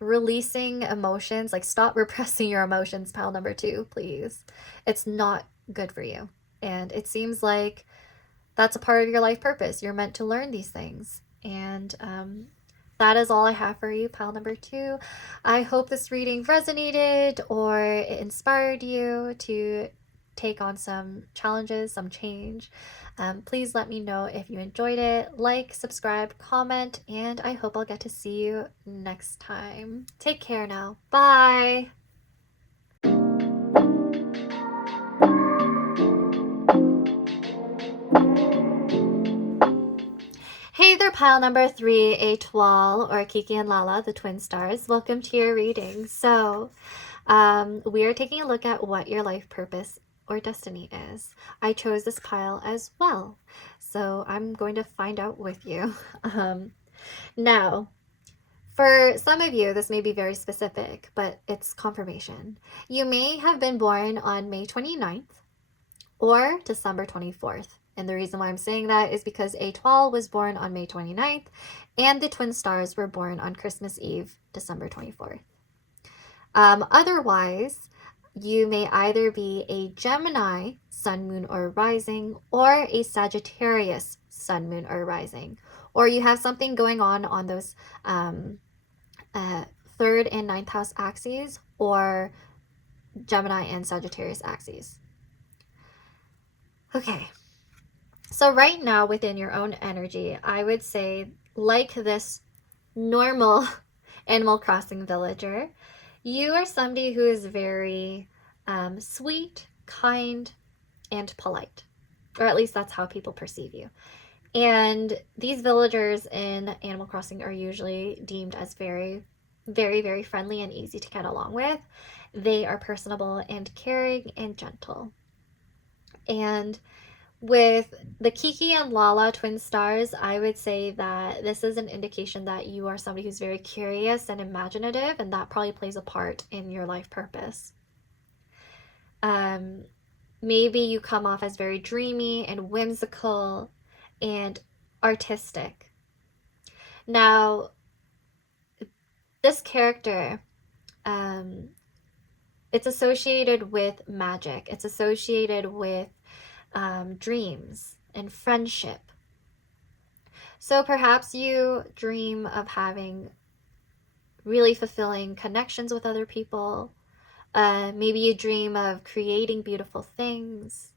releasing emotions, like stop repressing your emotions, pile number 2, please. It's not good for you. And it seems like that's a part of your life purpose. You're meant to learn these things. And that is all I have for you, pile number 2. I hope this reading resonated or it inspired you to take on some challenges, some change. Please let me know if you enjoyed it. Like, subscribe, comment, and I hope I'll get to see you next time. Take care now. Bye! Hey there, pile number 3, Étoile, or Kiki and Lala, the twin stars. Welcome to your reading. So, we are taking a look at what your life purpose or destiny is. I chose this pile as well, so I'm going to find out with you. Now, for some of you, this may be very specific, but it's confirmation. You may have been born on May 29th or December 24th. And the reason why I'm saying that is because Étoile was born on May 29th and the twin stars were born on Christmas Eve, December 24th. Otherwise, you may either be a Gemini, sun, moon, or rising, or a Sagittarius, sun, moon, or rising. Or you have something going on those 3rd and 9th house axes, or Gemini and Sagittarius axes. Okay. So right now within your own energy, I would say, like this normal Animal Crossing villager, you are somebody who is very sweet, kind, and polite. Or at least that's how people perceive you. And these villagers in Animal Crossing are usually deemed as very, very, very friendly and easy to get along with. They are personable and caring and gentle. And with the Kiki and Lala twin stars, I would say that this is an indication that you are somebody who's very curious and imaginative, and that probably plays a part in your life purpose. maybe you come off as very dreamy and whimsical and artistic. Now, this character, it's associated with magic. It's associated with dreams and friendship. So perhaps you dream of having really fulfilling connections with other people. Maybe you dream of creating beautiful things.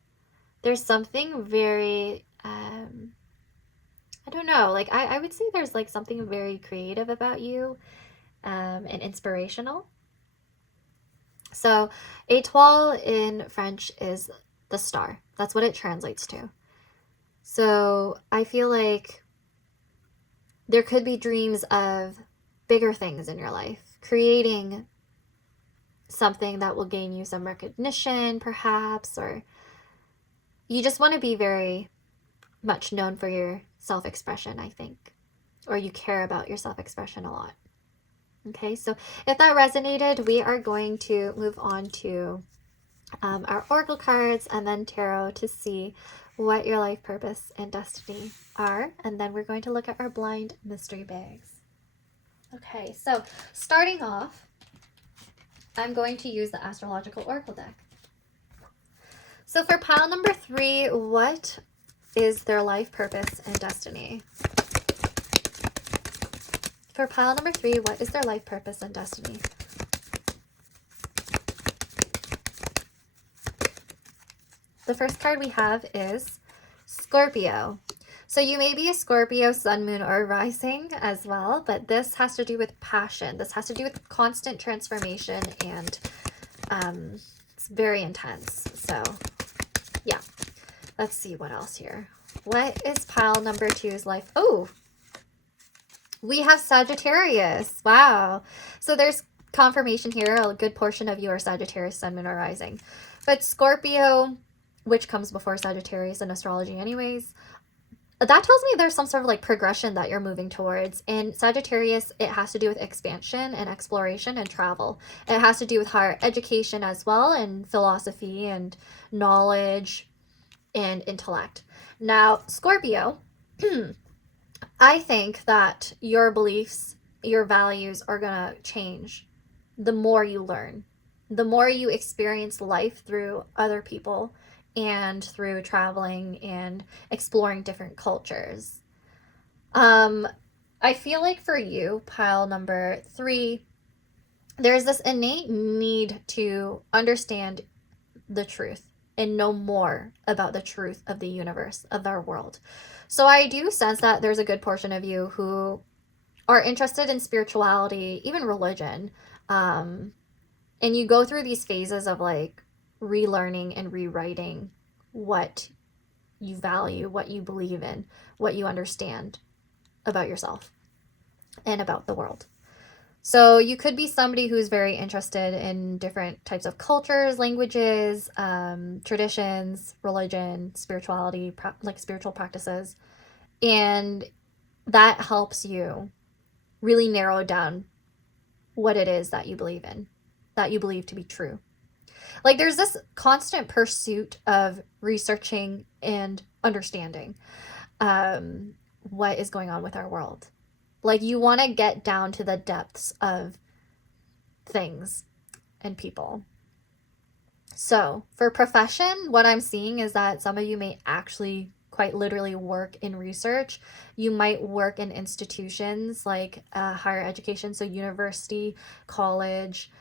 There's something very, I don't know, like I would say there's like something very creative about you, and inspirational. So étoile in French is the star. That's what it translates to. So I feel like there could be dreams of bigger things in your life, creating something that will gain you some recognition, perhaps, or you just want to be very much known for your self-expression, I think, or you care about your self-expression a lot. Okay, so if that resonated, we are going to move on to our oracle cards and then tarot to see what your life purpose and destiny are, and then we're going to look at our blind mystery bags. Okay, so starting off, I'm going to use the astrological oracle deck. So for pile number 3, what is their life purpose and destiny? For pile number 3, what is their life purpose and destiny? The first card we have is Scorpio. So you may be a Scorpio, sun, moon, or rising as well, but this has to do with passion. This has to do with constant transformation, and it's very intense. So yeah, let's see what else here. What is pile number 2's life? Oh, we have Sagittarius. Wow. So there's confirmation here. A good portion of you are Sagittarius, sun, moon, or rising. But Scorpio, which comes before Sagittarius in astrology anyways, that tells me there's some sort of like progression that you're moving towards. In Sagittarius, it has to do with expansion and exploration and travel. It has to do with higher education as well, and philosophy and knowledge and intellect. Now, Scorpio, I think that your beliefs, your values are going to change the more you learn, the more you experience life through other people and through traveling and exploring different cultures. I feel like for you, pile number 3, there's this innate need to understand the truth and know more about the truth of the universe, of our world. So I do sense that there's a good portion of you who are interested in spirituality, even religion. And you go through these phases of like relearning and rewriting what you value, what you believe in, what you understand about yourself and about the world. So you could be somebody who's very interested in different types of cultures, languages, traditions, religion, spirituality, like spiritual practices. And that helps you really narrow down what it is that you believe in, that you believe to be true. Like there's this constant pursuit of researching and understanding what is going on with our world. Like you want to get down to the depths of things and people. So for profession, what I'm seeing is that some of you may actually quite literally work in research. You might work in institutions like higher education, so university, college,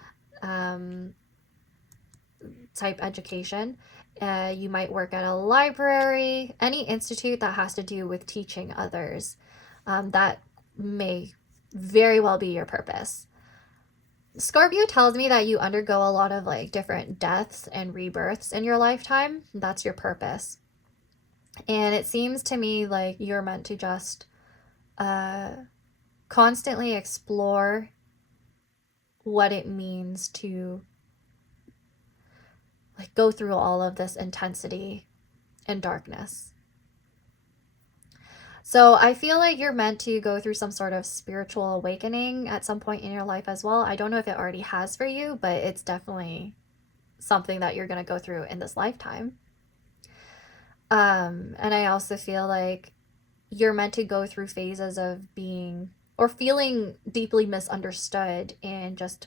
type education. You might work at a library, any institute that has to do with teaching others. That may very well be your purpose. Scorpio tells me that you undergo a lot of like different deaths and rebirths in your lifetime. That's your purpose. And it seems to me like you're meant to just constantly explore what it means to like go through all of this intensity and darkness. So I feel like you're meant to go through some sort of spiritual awakening at some point in your life as well. I don't know if it already has for you, but it's definitely something that you're going to go through in this lifetime. And I also feel like you're meant to go through phases of being or feeling deeply misunderstood and just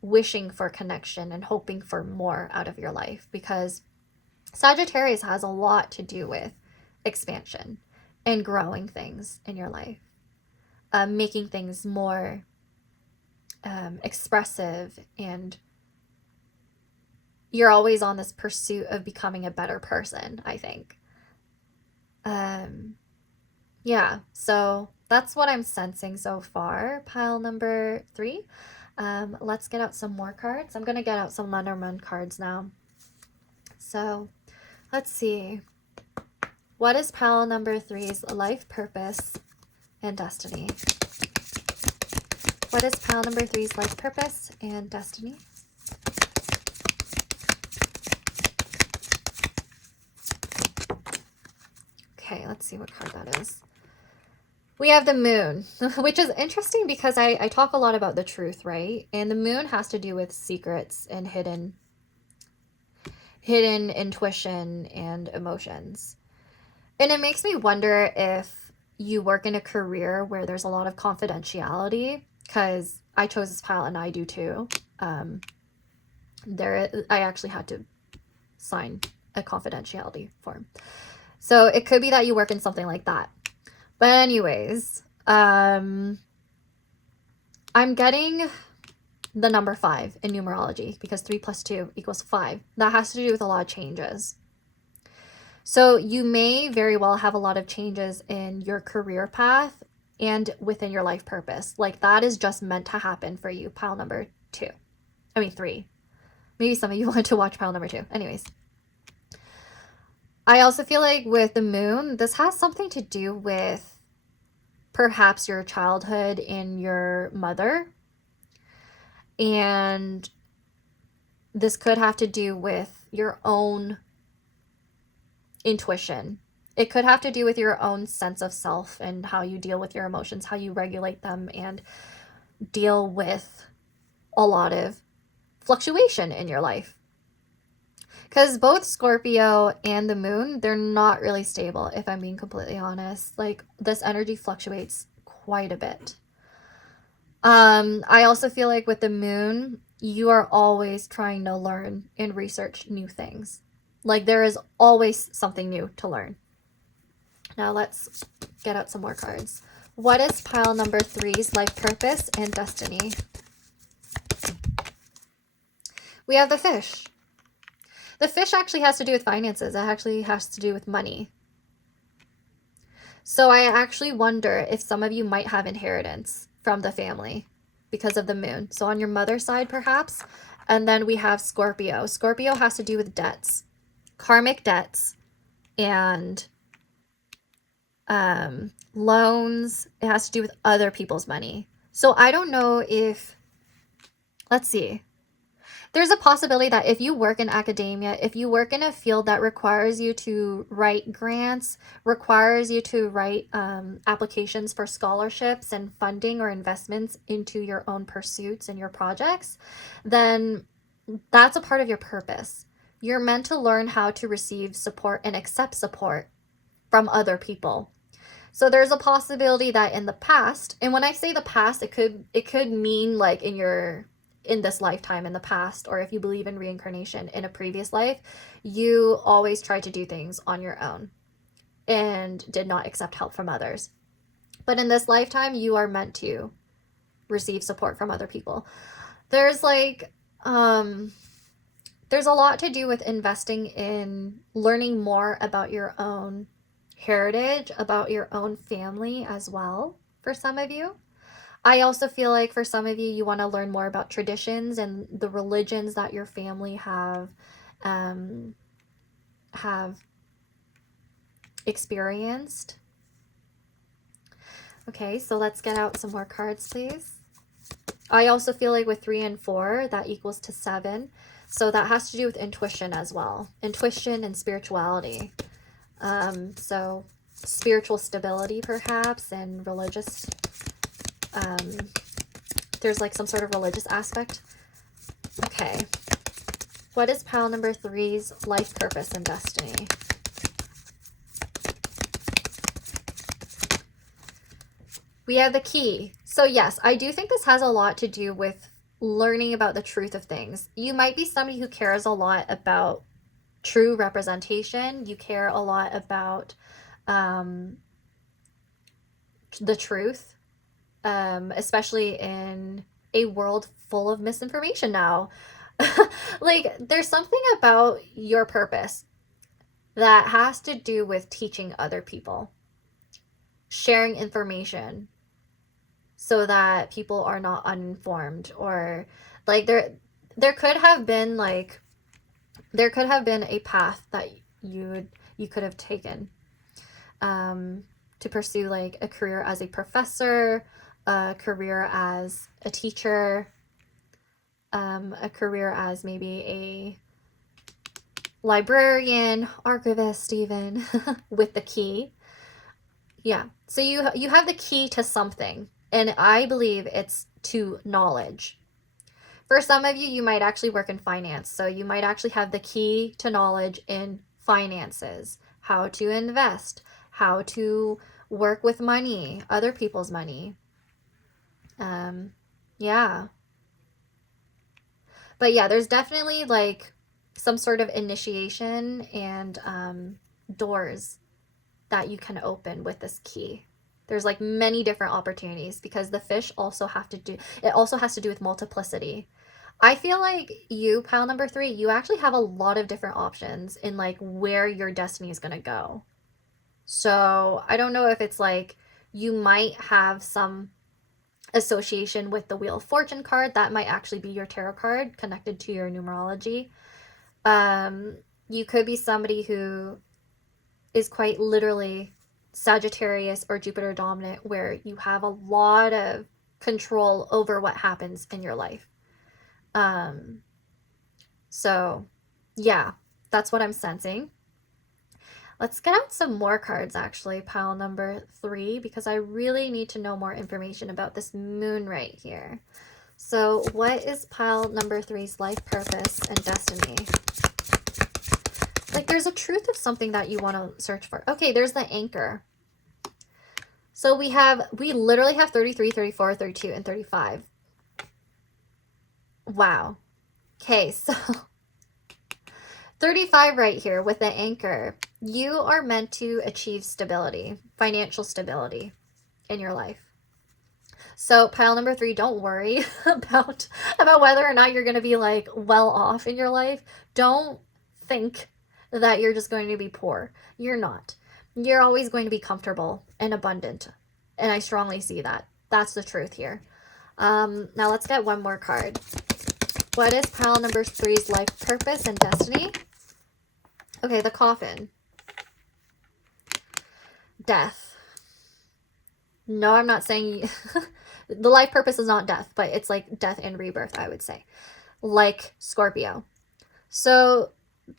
wishing for connection and hoping for more out of your life, because Sagittarius has a lot to do with expansion and growing things in your life, making things more expressive, and you're always on this pursuit of becoming a better person, I think. Yeah, so that's what I'm sensing so far. Pile number 3. Let's get out some more cards. I'm going to get out some Lenormand cards now. So let's see. What is pile number 3's life, purpose, and destiny? What is pile number 3's life, purpose, and destiny? Okay, let's see what card that is. We have the moon, which is interesting because I talk a lot about the truth, right? And the moon has to do with secrets and hidden intuition and emotions. And it makes me wonder if you work in a career where there's a lot of confidentiality, because I chose this pile and I do too. I actually had to sign a confidentiality form. So it could be that you work in something like that. But anyways, I'm getting the number 5 in numerology, because 3 + 2 = 5. That has to do with a lot of changes. So you may very well have a lot of changes in your career path and within your life purpose. Like, that is just meant to happen for you, pile number 3. Maybe some of you want to watch pile number 2. Anyways. I also feel like with the moon, this has something to do with perhaps your childhood and your mother. And this could have to do with your own intuition. It could have to do with your own sense of self and how you deal with your emotions, how you regulate them, and deal with a lot of fluctuation in your life. Because both Scorpio and the moon, they're not really stable, if I'm being completely honest. Like, this energy fluctuates quite a bit. I also feel like with the moon, you are always trying to learn and research new things. Like, there is always something new to learn. Now let's get out some more cards. What is pile number 3's life, purpose, and destiny? We have the fish. The fish actually has to do with finances. It actually has to do with money. So I actually wonder if some of you might have inheritance from the family because of the moon. So on your mother's side, perhaps. And then we have Scorpio. Scorpio has to do with debts, karmic debts, and loans. It has to do with other people's money. So I don't know if, let's see. There's a possibility that if you work in academia, if you work in a field that requires you to write grants, requires you to write applications for scholarships and funding or investments into your own pursuits and your projects, then that's a part of your purpose. You're meant to learn how to receive support and accept support from other people. So there's a possibility that in the past, and when I say the past, it could mean like in this lifetime in the past, or if you believe in reincarnation in a previous life, you always tried to do things on your own and did not accept help from others. But in this lifetime, you are meant to receive support from other people. There's like, there's a lot to do with investing in learning more about your own heritage, about your own family as well, for some of you. I also feel like for some of you, you want to learn more about traditions and the religions that your family have experienced. Okay, so let's get out some more cards, please. I also feel like with 3 and 4, that equals to 7. So that has to do with intuition as well. Intuition and spirituality. So spiritual stability perhaps, and religious, there's like some sort of religious aspect. Okay. What is pile number 3's life purpose and destiny? We have the key. So yes, I do think this has a lot to do with learning about the truth of things. You might be somebody who cares a lot about true representation. You care a lot about the truth, especially in a world full of misinformation now. Like, there's something about your purpose that has to do with teaching other people, sharing information so that people are not uninformed, or like there could have been a path that you could have taken to pursue, like a career as a professor, a career as a teacher, a career as maybe a librarian, archivist even, with the key. Yeah, so you have the key to something, and I believe it's to knowledge. For some of you, you might actually work in finance, so you might actually have the key to knowledge in finances, how to invest, how to work with money, other people's money. Yeah. But yeah, there's definitely like some sort of initiation and doors that you can open with this key. There's like many different opportunities, because the fish also has to do with multiplicity. I feel like you, pile number 3, you actually have a lot of different options in like where your destiny is going to go. So I don't know if it's like you might have some association with the Wheel of Fortune card. That might actually be your tarot card connected to your numerology. You could be somebody who is quite literally Sagittarius or Jupiter dominant, where you have a lot of control over what happens in your life. So yeah, that's what I'm sensing. Let's get out some more cards, actually, pile number 3, because I really need to know more information about this moon right here. So what is pile number 3's life purpose and destiny? Like, there's a truth of something that you want to search for. Okay, there's the anchor. So we literally have 33, 34, 32, and 35. Wow. Okay, so 35 right here with the anchor. You are meant to achieve stability, financial stability in your life. So pile number 3, don't worry about whether or not you're going to be like well off in your life. Don't think that you're just going to be poor. You're not. You're always going to be comfortable and abundant. And I strongly see that. That's the truth here. Now let's get one more card. What is pile number 3's life purpose and destiny? Okay, the coffin. Death. No, I'm not saying the life purpose is not death, but it's like death and rebirth, I would say. Like Scorpio. So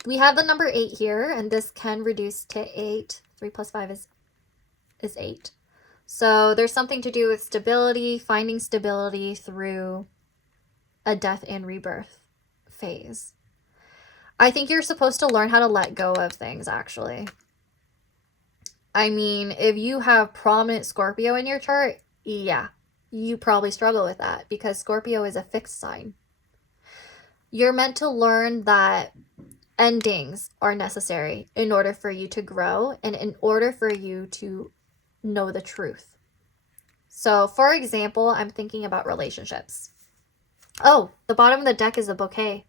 we have the number 8 here, and this can reduce to 8. 3 plus 5 is 8. So there's something to do with stability, finding stability through a death and rebirth phase. I think you're supposed to learn how to let go of things, actually. I mean, if you have prominent Scorpio in your chart, yeah, you probably struggle with that, because Scorpio is a fixed sign. You're meant to learn that endings are necessary in order for you to grow and in order for you to know the truth. So, for example, I'm thinking about relationships. Oh, the bottom of the deck is a bouquet.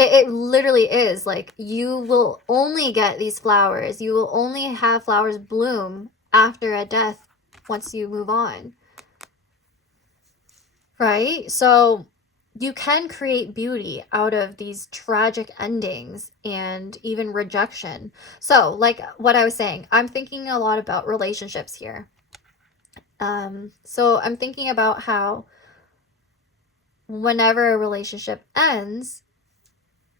It literally is. Like, you will only get these flowers. You will only have flowers bloom after a death once you move on. Right? So you can create beauty out of these tragic endings and even rejection. So, like what I was saying, I'm thinking a lot about relationships here. So I'm thinking about how whenever a relationship ends,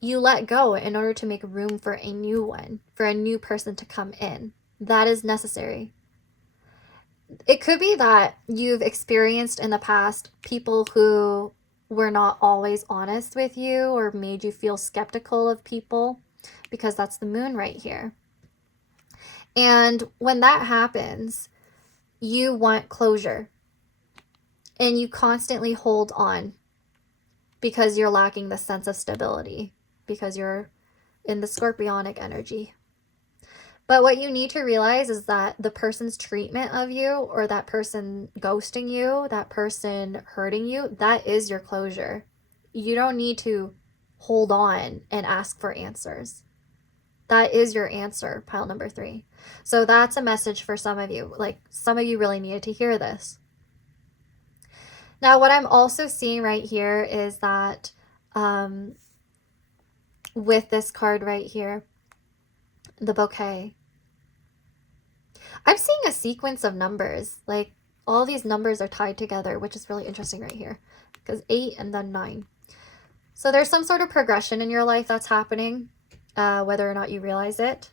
you let go in order to make room for a new one, for a new person to come in. That is necessary. It could be that you've experienced in the past people who were not always honest with you or made you feel skeptical of people, because that's the moon right here. And when that happens, you want closure and you constantly hold on because you're lacking the sense of stability, because you're in the scorpionic energy. But what you need to realize is that the person's treatment of you, or that person ghosting you, that person hurting you, that is your closure. You don't need to hold on and ask for answers. That is your answer, pile number 3. So that's a message for some of you. Like, some of you really needed to hear this. Now, what I'm also seeing right here is that with this card right here, the bouquet, I'm seeing a sequence of numbers. Like, all these numbers are tied together, which is really interesting right here, because 8 and then 9. So there's some sort of progression in your life that's happening, whether or not you realize it.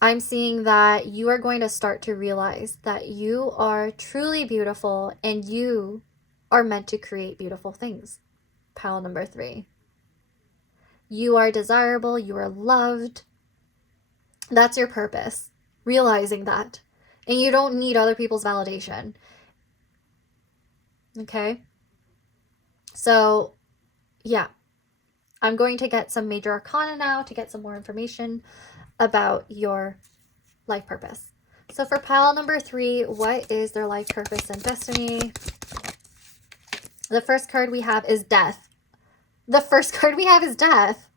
I'm seeing that you are going to start to realize that you are truly beautiful and you are meant to create beautiful things. Pile number 3. You are desirable. You are loved. That's your purpose. Realizing that. And you don't need other people's validation. Okay? So, yeah. I'm going to get some major arcana now to get some more information about your life purpose. So for pile number 3, what is their life purpose and destiny? The first card we have is death. The first card we have is death.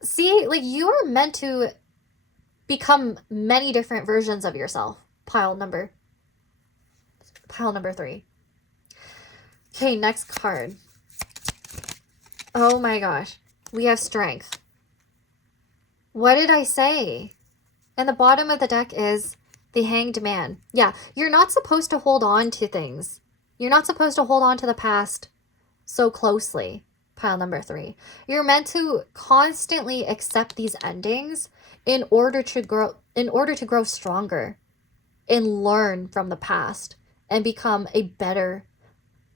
See, like, you are meant to become many different versions of yourself. Pile number 3. Okay, next card. Oh my gosh. We have strength. What did I say? And the bottom of the deck is the Hanged Man. Yeah, you're not supposed to hold on to things. You're not supposed to hold on to the past so closely. Pile number 3. You're meant to constantly accept these endings in order to grow stronger and learn from the past and become a better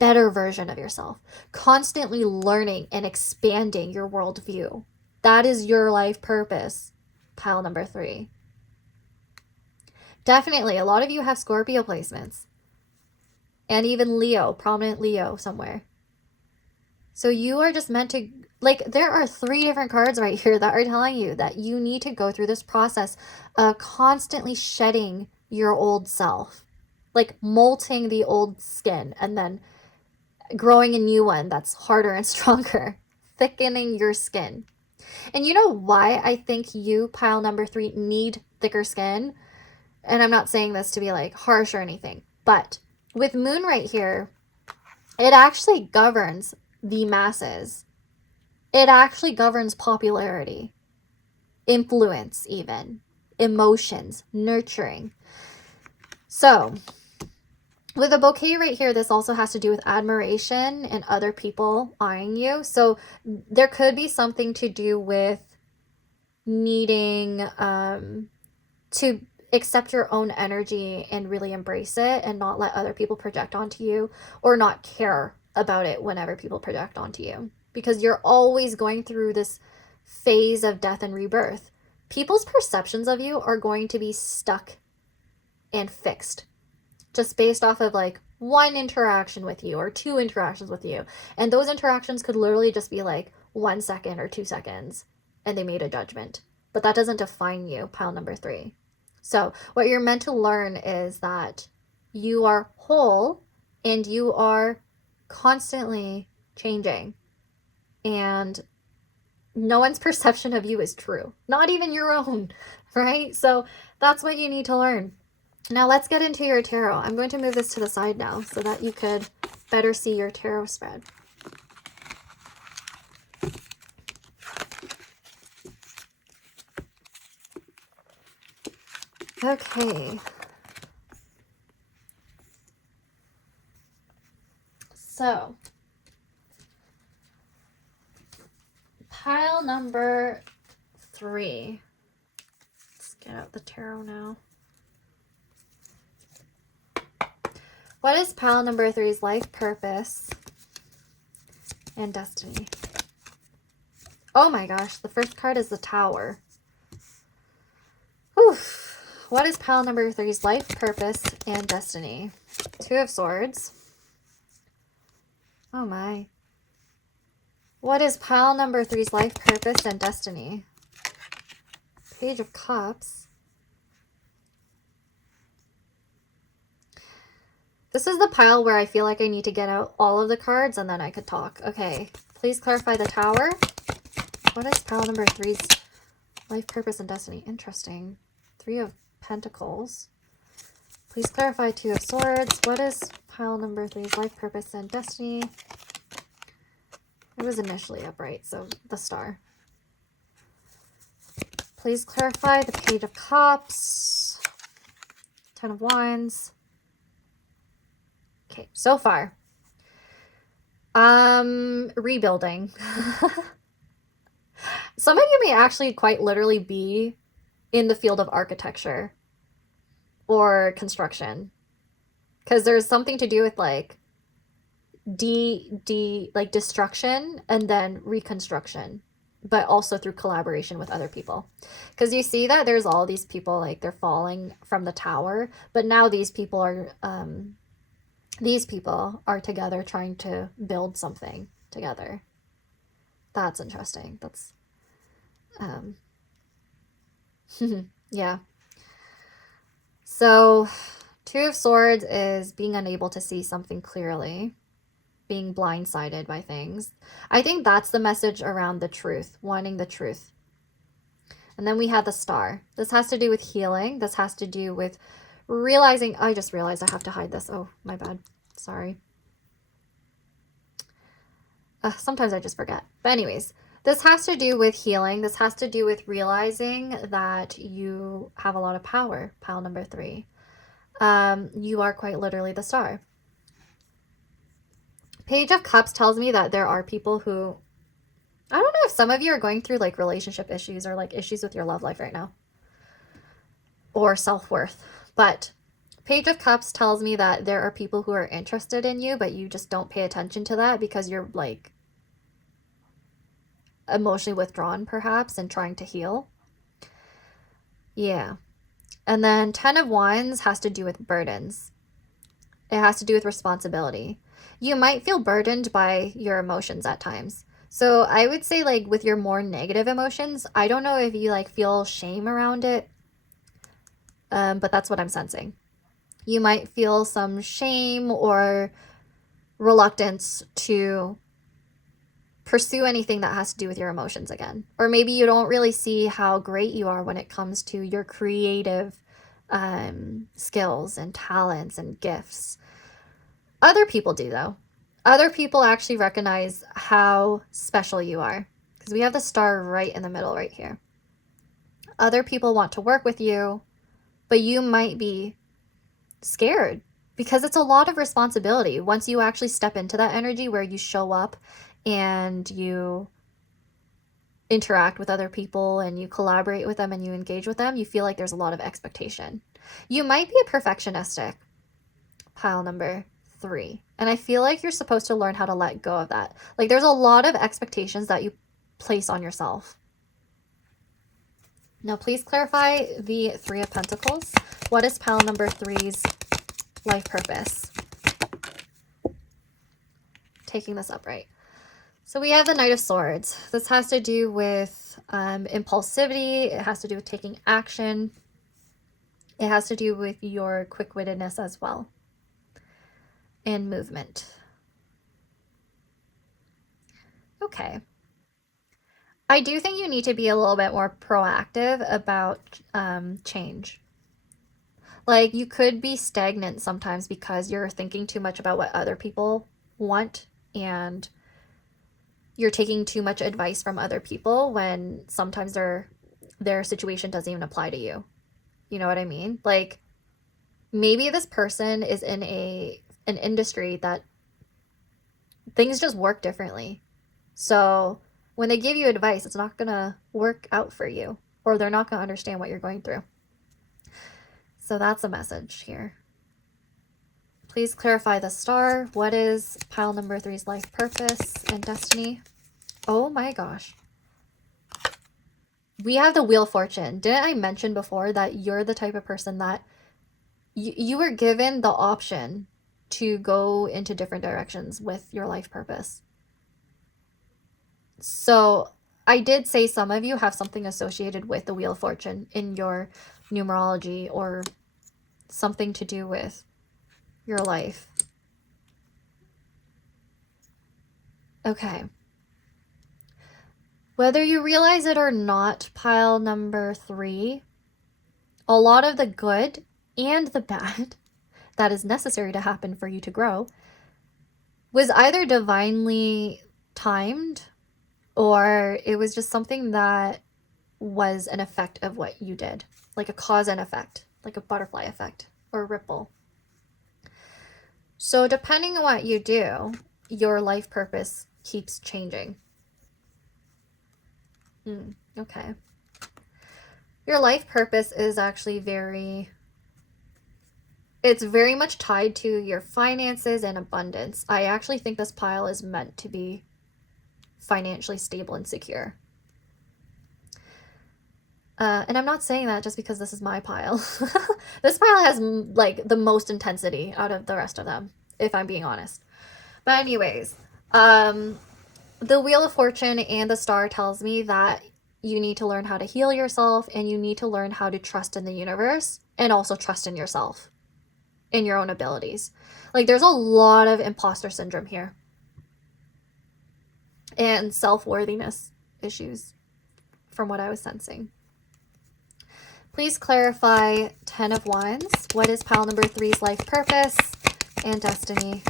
version of yourself. Constantly learning and expanding your worldview. That is your life purpose. Pile number 3. Definitely, a lot of you have Scorpio placements. And even Leo, prominent Leo somewhere. So you are just meant to, like, there are 3 different cards right here that are telling you that you need to go through this process of constantly shedding your old self. Like, molting the old skin and then growing a new one that's harder and stronger. Thickening your skin. And you know why I think you, pile number 3, need thicker skin? And I'm not saying this to be like harsh or anything, but with moon right here, it actually governs the masses. It actually governs popularity, influence, even emotions, nurturing. So with a bouquet right here, this also has to do with admiration and other people eyeing you. So there could be something to do with needing to accept your own energy and really embrace it and not let other people project onto you, or not care about it whenever people project onto you, because you're always going through this phase of death and rebirth. People's perceptions of you are going to be stuck and fixed just based off of like 1 interaction with you or 2 interactions with you. And those interactions could literally just be like 1 second or 2 seconds and they made a judgment. But that doesn't define you, pile number 3. So what you're meant to learn is that you are whole and you are constantly changing. And no one's perception of you is true. Not even your own, right? So that's what you need to learn. Now let's get into your tarot. I'm going to move this to the side now so that you could better see your tarot spread. Okay. So, pile number 3. Let's get out the tarot now. What is pile number 3's life purpose and destiny? Oh my gosh, the first card is the Tower. Whew. What is pile number 3's life purpose and destiny? 2 of Swords. Oh my. What is pile number 3's life purpose and destiny? Page of Cups. This is the pile where I feel like I need to get out all of the cards and then I could talk. Okay, please clarify the Tower. What is pile number 3's life purpose and destiny? Interesting. 3 of Pentacles. Please clarify 2 of Swords. What is pile number 3's life purpose and destiny? It was initially upright, so the Star. Please clarify the Page of Cups. 10 of Wands. Okay, so far. Rebuilding. Some of you may actually quite literally be in the field of architecture or construction, because there's something to do with like like destruction and then reconstruction, but also through collaboration with other people. Because you see that there's all these people, like they're falling from the tower, but now these people are together trying to build something together. That's interesting. That's yeah. So 2 of Swords is being unable to see something clearly, being blindsided by things. I think that's the message around the truth, wanting the truth. And then we have the Star. This has to do with healing. This has to do with realizing, I just realized I have to hide this. Oh, my bad. Sorry. Sometimes I just forget. But anyways, this has to do with healing. This has to do with realizing that you have a lot of power, pile number 3. You are quite literally the Star. Page of Cups tells me that there are people who, I don't know if some of you are going through like relationship issues or like issues with your love life right now. Or self-worth. But Page of Cups tells me that there are people who are interested in you, but you just don't pay attention to that because you're like emotionally withdrawn perhaps and trying to heal. Yeah. And then 10 of Wands has to do with burdens. It has to do with responsibility. You might feel burdened by your emotions at times. So I would say like with your more negative emotions, I don't know if you like feel shame around it, but that's what I'm sensing. You might feel some shame or reluctance to pursue anything that has to do with your emotions again. Or maybe you don't really see how great you are when it comes to your creative skills and talents and gifts. Other people do, though. Other people actually recognize how special you are, because we have the Star right in the middle right here. Other people want to work with you, but you might be scared because it's a lot of responsibility. Once you actually step into that energy where you show up and you interact with other people and you collaborate with them and you engage with them, you feel like there's a lot of expectation. You might be a perfectionistic, pile number 3. And I feel like you're supposed to learn how to let go of that. Like there's a lot of expectations that you place on yourself. Now, please clarify the 3 of Pentacles. What is pile number 3's life purpose? Taking this upright. So we have the Knight of Swords. This has to do with impulsivity. It has to do with taking action. It has to do with your quick-wittedness as well. And movement. Okay. I do think you need to be a little bit more proactive about change. Like you could be stagnant sometimes because you're thinking too much about what other people want and you're taking too much advice from other people when sometimes their situation doesn't even apply to you. You know what I mean? Like maybe this person is in an industry that things just work differently. So when they give you advice, it's not going to work out for you, or they're not going to understand what you're going through. So that's a message here. Please clarify the star. What is pile number 3's life purpose and destiny? Oh my gosh. We have the Wheel of Fortune. Didn't I mention before that you're the type of person that you were given the option to go into different directions with your life purpose? So I did say some of you have something associated with the Wheel of Fortune in your numerology or something to do with your life. Okay. Whether you realize it or not, pile number 3, a lot of the good and the bad that is necessary to happen for you to grow was either divinely timed or it was just something that was an effect of what you did, like a cause and effect, like a butterfly effect or ripple. So depending on what you do, your life purpose keeps changing. Okay. Your life purpose is actually it's very much tied to your finances and abundance. I actually think this pile is meant to be financially stable and secure. And I'm not saying that just because this is my pile. This pile has like the most intensity out of the rest of them, if I'm being honest. But anyways, the Wheel of Fortune and the star tells me that you need to learn how to heal yourself and you need to learn how to trust in the universe and also trust in yourself, in your own abilities. Like there's a lot of imposter syndrome here and self-worthiness issues from what I was sensing. Please clarify 10 of Wands. What is pile number 3's life purpose and destiny?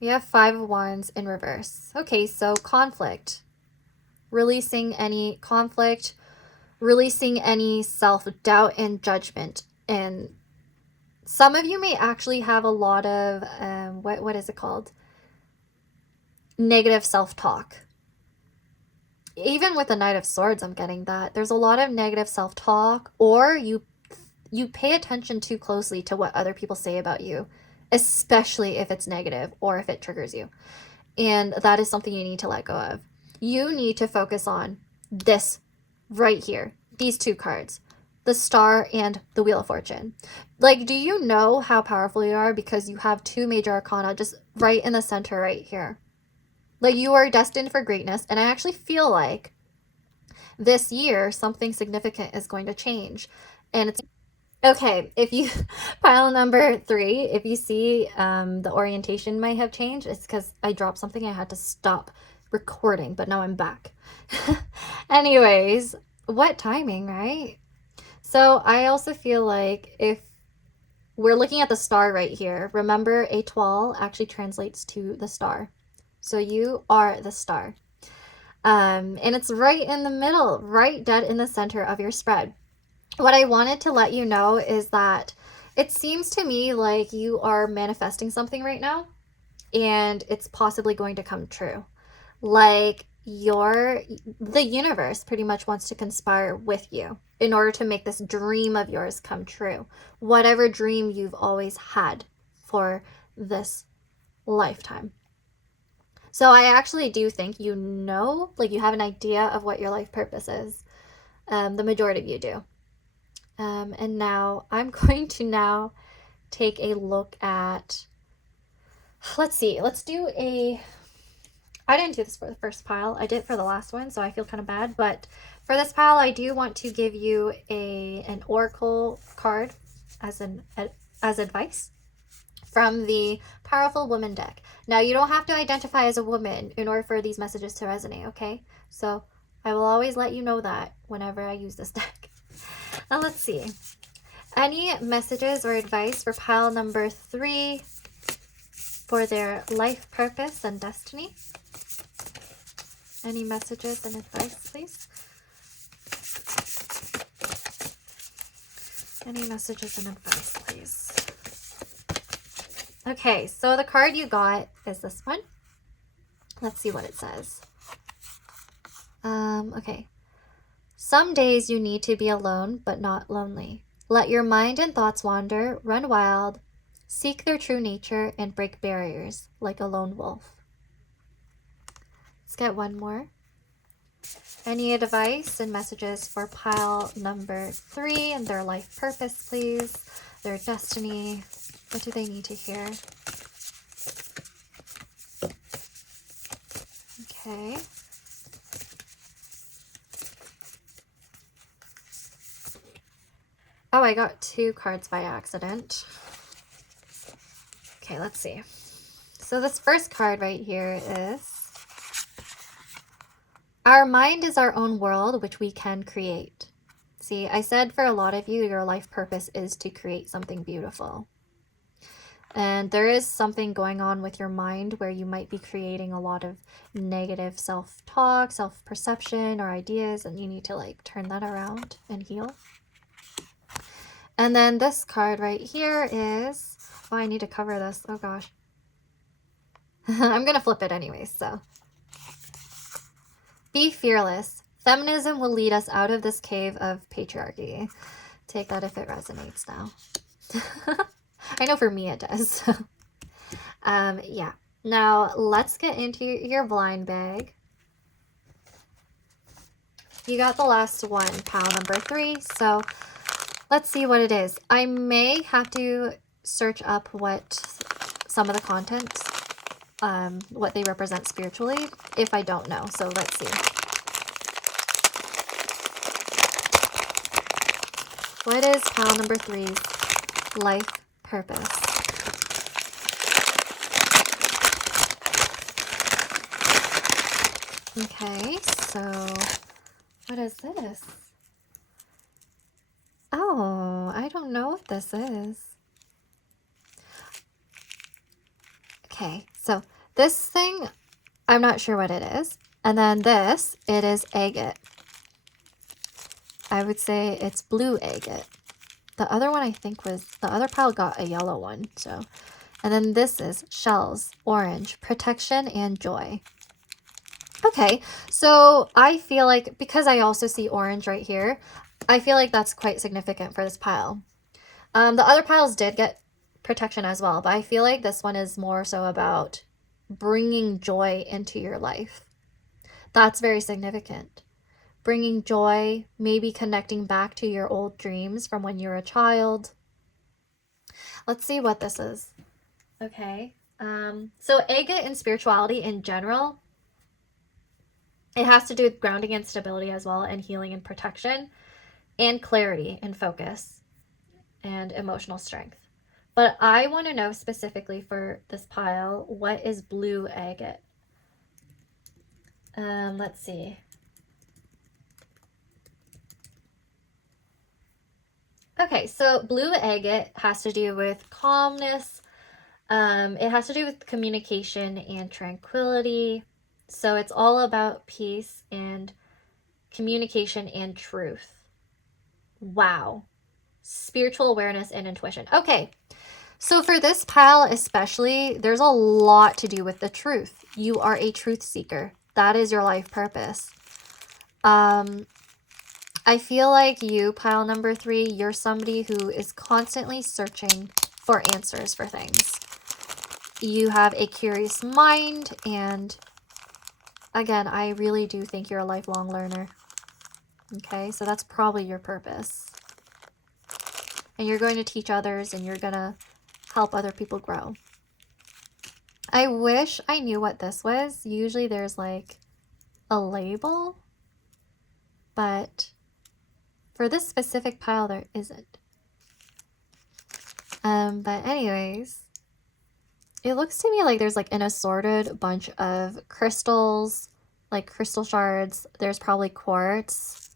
We have 5 of Wands in reverse. Okay, so conflict. Releasing any conflict, releasing any self-doubt and judgment. And some of you may actually have a lot of, what is it called? Negative self-talk. Even with the Knight of Swords, I'm getting that. There's a lot of negative self-talk, or you pay attention too closely to what other people say about you, especially if it's negative or if it triggers you. And that is something you need to let go of. You need to focus on this right here, these 2 cards, the Star and the Wheel of Fortune. Like, do you know how powerful you are because you have 2 major arcana just right in the center right here? Like, you are destined for greatness, and I actually feel like this year something significant is going to change. And it's okay, if you pile number 3, if you see the orientation might have changed, it's because I dropped something. I had to stop recording, but now I'm back. Anyways, what timing, right? So I also feel like if we're looking at the star right here, remember Étoile actually translates to the star. So you are the star. And it's right in the middle, right dead in the center of your spread. What I wanted to let you know is that it seems to me like you are manifesting something right now, and it's possibly going to come true. Like the universe pretty much wants to conspire with you in order to make this dream of yours come true. Whatever dream you've always had for this lifetime. So I actually do think you know, like you have an idea of what your life purpose is. The majority of you do. And now I'm going to now take a look at, let's see, let's do I didn't do this for the first pile. I did it for the last one, so I feel kind of bad. But for this pile, I do want to give you an oracle card as advice from the Powerful Woman deck. Now, you don't have to identify as a woman in order for these messages to resonate, okay? So I will always let you know that whenever I use this deck. Now, let's see. Any messages or advice for pile number 3 for their life purpose and destiny? Any messages and advice, please? Any messages and advice, please? Okay, so the card you got is this one. Let's see what it says. Okay. Some days you need to be alone, but not lonely. Let your mind and thoughts wander, run wild, seek their true nature, and break barriers like a lone wolf. Let's get one more. Any advice and messages for pile number 3 and their life purpose, please? Their destiny. What do they need to hear? Okay. Oh, I got 2 cards by accident. Okay, let's see. So this first card right here is, our mind is our own world, which we can create. See, I said for a lot of you, your life purpose is to create something beautiful. And there is something going on with your mind where you might be creating a lot of negative self-talk, self-perception, or ideas, and you need to like turn that around and heal. And then this card right here is, oh, I need to cover this. Oh gosh. I'm going to flip it anyways, so. Be fearless. Feminism will lead us out of this cave of patriarchy. Take that if it resonates now. I know for me it does. Yeah. Now let's get into your blind bag. You got the last one, pile number 3. So let's see what it is. I may have to search up what some of the contents, what they represent spiritually, if I don't know. So let's see. What is pile number 3's life purpose? Okay, so what is this? Oh, I don't know what this is. Okay, so this thing, I'm not sure what it is. And then this, it is agate. I would say it's blue agate. The other one I think was, the other pile got a yellow one, so. And then this is shells, orange, protection, and joy. Okay, so I feel like, because I also see orange right here, I feel like that's quite significant for this pile. The other piles did get protection as well, but I feel like this one is more so about bringing joy into your life. That's very significant. Bringing joy, maybe connecting back to your old dreams from when you were a child. Let's see what this is. Okay. So agate and spirituality in general, it has to do with grounding and stability as well, and healing and protection, and clarity and focus, and emotional strength. But I want to know specifically for this pile, what is blue agate? Let's see. Okay, so blue agate has to do with calmness. It has to do with communication and tranquility. So it's all about peace and communication and truth. Wow. Spiritual awareness and intuition. Okay, so for this pile especially, there's a lot to do with the truth. You are a truth seeker. That is your life purpose. I feel like you, pile number 3, you're somebody who is constantly searching for answers for things. You have a curious mind, and again, I really do think you're a lifelong learner. Okay, so that's probably your purpose. And you're going to teach others, and you're going to help other people grow. I wish I knew what this was. Usually there's like a label, but for this specific pile, there isn't. But anyways, it looks to me like there's like an assorted bunch of crystals, like crystal shards. There's probably quartz.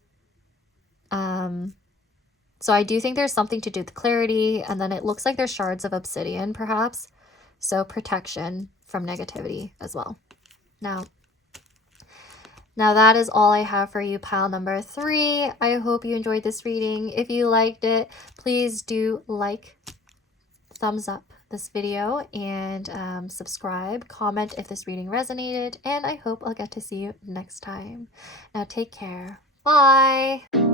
So I do think there's something to do with clarity, and then it looks like there's shards of obsidian, perhaps. So protection from negativity as well. Now that is all I have for you, pile number 3. I hope you enjoyed this reading. If you liked it, please do like, thumbs up this video, and subscribe, comment if this reading resonated, and I hope I'll get to see you next time. Now take care. Bye!